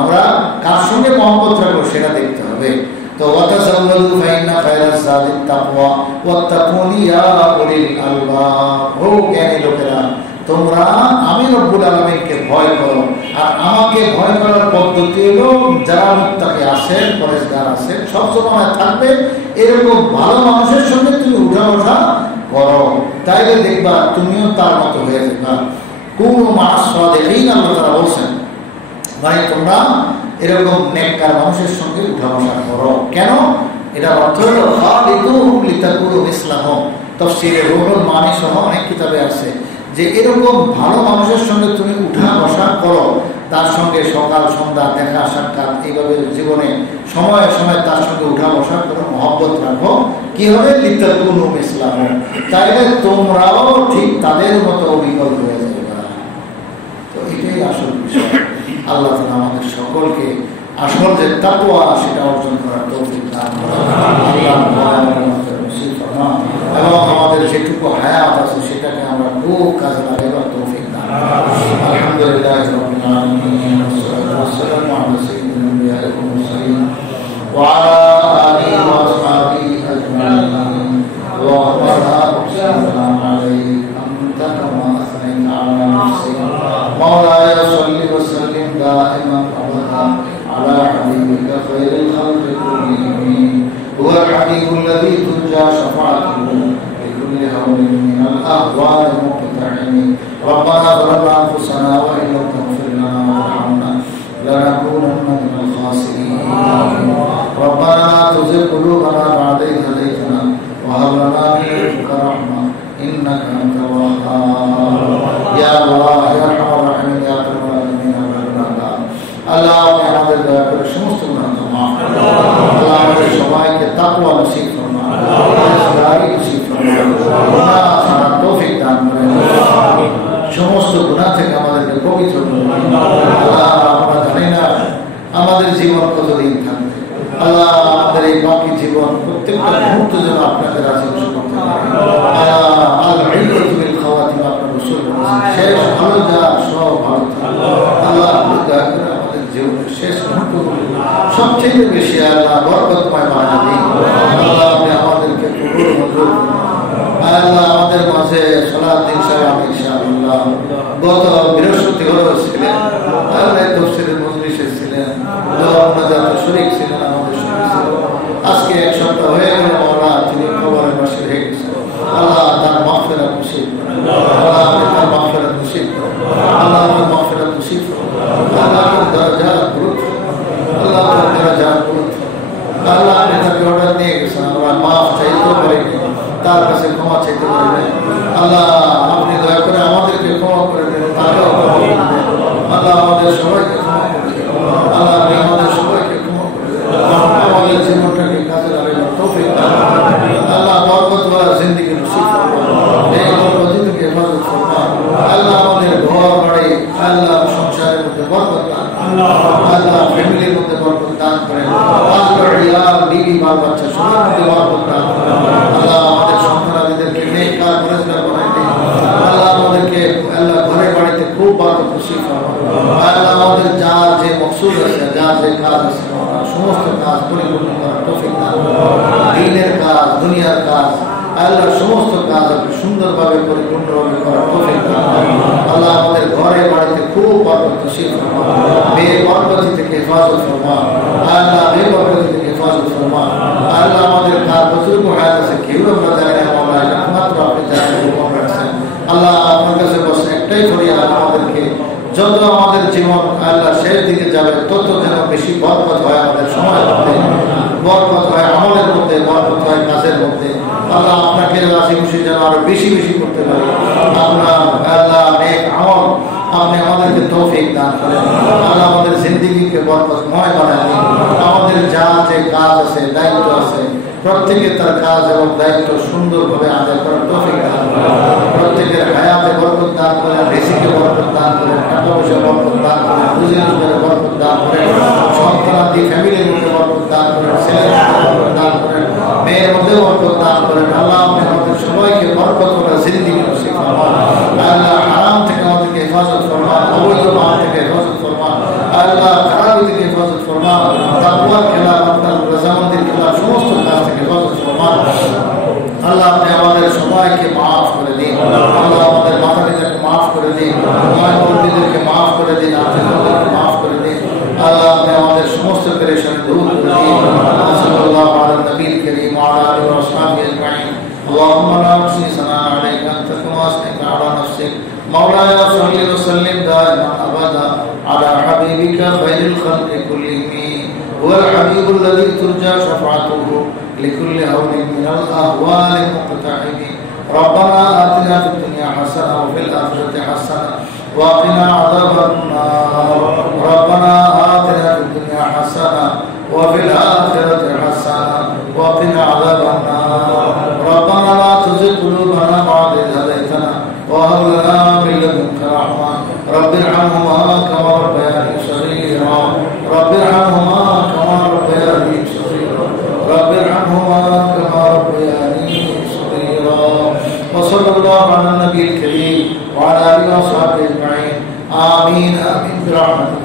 আমরা কার সঙ্গে মহব্বত রাখবো সেটা দেখতে হবে। তো ওয়াতাযাওয়াদু ফাইন্না খায়রাজ যাদিত তাকওয়া ওয়াত্তাকুনি ইয়া উলিল আলবাব, ও জ্ঞানী লোকেরা, তোমরা আমি রব্বুল আলামিনকে ভয় করো। আর আমাকে ভয় করার পদ্ধতি হলো যারা মুত্তাকি আছেন, পরেজগার আছেন, সব সময় থাকবে এরকম ভালো মানুষের সঙ্গে তুমি উঠা বসা করো, তাইলে দেখবা তুমিও তার মতো হয়ে যাবে। কুনু মা'আস সাদিকিন, আল্লাহ তাআলা বলছেন, মানে তোমরা এরকম নেককার মানুষের সঙ্গে উঠা বসা করো। কেন? এটা অর্থ হলো খালিদুহুম লিতাকুনু মিসলাহুম। তাফসীরে রুহুল মানী সহ অনেক কিতাবে আছে যে এরকম ভালো মানুষের সঙ্গে তুমি উঠা বসা করো, তার সঙ্গে সকাল সন্ধ্যা দেখা সাক্ষাৎ, এইভাবে জীবনে সময়ে সময়ে তার সঙ্গে উঠা বসা করো, মহব্বত রাখো। কি হবে? লিতাকুনু মিসলাহুম, তাইলে তোমরাও ঠিক তাদের মতো অবিকল হয়ে যাবে। তো এটাই আসল বিষয়। আল্লাহ তাআলা আমাদের সকলকে আসল যে তাকওয়া সেটা অর্জন করার তৌফিক দান করুন, এবং আমাদের যেটুকু হায়াত আছে সেটাকে আমরা খুব কাজে লাগাবার তৌফিক দান করুন। আলহামদুলিল্লাহি রাব্বিল আলামিন, ওয়াসসালাতু ওয়াসসালামু আলা সাইয়্যিদিল আমবিয়া ওয়াল মুরসালিন ওয়া আলা আলিহি ওয়া আসহাবিহি আজমাইন। আল্লাহুম্মা লা উকসিমু আলাইকা আনতা কামা আসনাইতা আলা নাফসিকা مولاي صل وسلم دائما ابدا على حبيبك خير الخلق كلهم، هو الحبيب الذي ترجى شفاعته لكل هول من الاهوال مقتحم. ربنا ظلمنا انفسنا وان لم تغفر لنا وترحمنا لنكونن من الخاسرين. ربنا لا تزغ قلوبنا بعد إذ هديتنا وهب لنا من لدنك رحمة إنك أنت الوهاب. يا الله يا أرحم الراحمين يا أكرم الأكرمين يا رب العالمين. আল্লাহ আমাদের দয়া করে সমস্ত গুনাহ মাফ করুন। আল্লাহ আমাদের সবাইকে তাকওয়া নসিব করুন, ইসলামী নসিব করুন, গুনাহ ছাড়া তৌফিক দান করুন, সমস্ত গুনাহ থেকে আমাদেরকে পবিত্র করুন। আল্লাহ আমরা জানি না আমাদের জীবন কতদিন থাকবে। আল্লাহ আমাদের এই বাকি জীবন প্রত্যেকটা মুহূর্ত যেন আপনাদের কাছে করতে পারি। আল্লাহ ইলতু বিল খাওয়াতিম, আপনার রাসূল শেষ ভালো যা সব ভালো থাকবে। আল্লাহ দয়া করে আমাদের জীবনের শেষ মুহূর্তগুলো সবচেয়ে বেশি আল্লাহ বরকতময় বানিয়ে দিন। আল্লাহ আপনি আমাদেরকে কবুল মঞ্জুর করুন। আল্লাহ আমাদের মাঝে সালাউদ্দিন সাহেব ইনশাআল্লাহ গত বৃহস্পতিবার ছিলেন, আল্লাহ তাফসীরের মজলিসে ছিলেন, দোয়া মুনাজাতে শরীক ছিলেন, আমাদের সঙ্গে ছিলেন। আজকে এক সপ্তাহ হয়ে গেল আমরা তিনি কবরের পাশে হয়ে গেছেন। আল্লাহ তার মাগফিরাত নসিব করুন, আল্লাহ আপনি তার মাগফিরাত নসিব করুন, আল্লাহ আপনার মাগফিরাত নসিব করুন, আল্লাহ আপনার দরজাত বুলন্দ করুন, আল্লাহ আপনার দরজাত বুলন্দ করুন। আল্লাহ আপনি তাকে অর্ডার নিয়ে গেছেন, আমরা মাফ চাইতে পারিনি, তার কাছে ক্ষমা চাইতে পারি। আল্লাহ আপনি দয়া করে আমাদেরকে ক্ষমা করে দেন, তাকেও ক্ষমা করে দেন। আল্লাহ আমাদের সবাইকে ক্ষমা করে দেন। আল্লাহ নেককার পরেজগার বানাই দিন। আল্লাহ আমাদেরকে আল্লাহ ঘরে বাড়িতে খুব বরকত নসিব ফরমাও। আল্লাহ আমাদের যার যে মকসুদ আছে, যার যে কাজ আছে, সমস্ত কাজ পরিপূর্ণ করার তৌফিক দান করুন। দ্বীনের কাজ, দুনিয়ার কাজ, আল্লাহ সমস্ত কাজ আপনি সুন্দরভাবে পরিপূর্ণভাবে করার তৌফিক দান করুন। আল্লাহ আমাদের ঘরে বাড়িতে খুব বরকত নসিব ফরমাও। বেবরকতি থেকে হেফাজত ফরমাও। আল্লাহ বেবরকতি থেকে হেফাজত ফরমাও। আল্লাহ আমাদের কার বুজুর্গ হায়াত আছে কেউ আমরা জানি না, মাওলা একমাত্র আপনি জানেন, গোপন রাখছেন। আল্লাহ আপনার কাছে বসে একটাই ফরিয়াদ, আমাদেরকে যত আমাদের জীবন আল্লাহ শেষ দিকে যাবে তত যেন বেশি বরকত হয় আমাদের সময়ের মধ্যে, বরকত হয় আমলের মধ্যে, বরকত হয় কাজের মধ্যে। আল্লাহ আপনাকে রাজি খুশি যেন আরো বেশি বেশি করতে পারি। আপনার আল্লাহ নেক আমল আপনি আমাদেরকে তৌফিক দান করেন। আল্লাহ আমাদের জিন্দেগিকে বরকতময় বানায় দিন। আমাদের যা যে কাজ আছে, দায়িত্ব আছে, প্রত্যেকে তার কাজ এবং দায়িত্ব সুন্দরভাবে আদায় করার তৌফিক দান করেন। প্রত্যেকের হায়াতে বরকত দান করেন, রিজিকে বরকত দান করেন, টাকা পয়সা বরকত দান করেন, রুজি রোজগারে বরকত দান করেন, সন্তানাদি ফ্যামিলির মধ্যে বরকত দান করেন, ছেলের মধ্যে বরকত দান করেন, মেয়ের মধ্যে বরকত দান করেন। আল্লাহ আপনি আমাদের সবাইকে বরকত করা জিন্দেগি নসিব ফরমান। আল্লাহ হারাম থেকে আমাদেরকে হেফাজত ফরমান, অবৈধ মাল থেকে হেফাজত ফরমান। আল্লাহ খারাপি থেকে হেফাজত ফরমান, তাকওয়ার খেলাফ, আপনার রাজামন্দির খেলাফ সমস্ত কাজ থেকে হেফাজত ফরমান। আল্লাহ আপনি আমাদের সবাইকে মাফ করে দিন। আল্লাহ আমাদের মাতা পিতাকে মাফ করে দিন, মুরব্বিদেরকে মাফ করে দিন, আত্মীয়দেরকে মাফ করে দিন। আল্লাহ আপনি আমাদের সমস্ত পেরেশানি দূর করে দিন। সাল্লাল্লাহু আলা নবীল কারীম ওয়া আলা আলিহি ওয়া সাহবিহি আজমাইন। اللهم لا نحصي ثناء عليك انت كما اثنيت على نفسك مولاي صل وسلم دائما ابدا على حبيبك خير الخلق كلهم هو الحبيب الذي ترجى شفاعته لكل هول من الاهوال المقتحم ربنا آتنا في الدنيا حسنه وفي الاخره حسنه وقنا عذاب النار ربنا آتنا في الدنيا حسنه وفي الاخره حسنه وقنا عذاب النار ربنا لا تزغ قلوبنا بعد إذ هديتنا وهب لنا من لدنك رحمة رب ارحمهما كما ربياني صغيرا رب ارحمهما كما ربياني صغيرا رب ارحمهما كما ربياني صغيرا وصلى الله على النبي الكريم وعلى آله وصحبه أجمعين آمين آمين برحمتك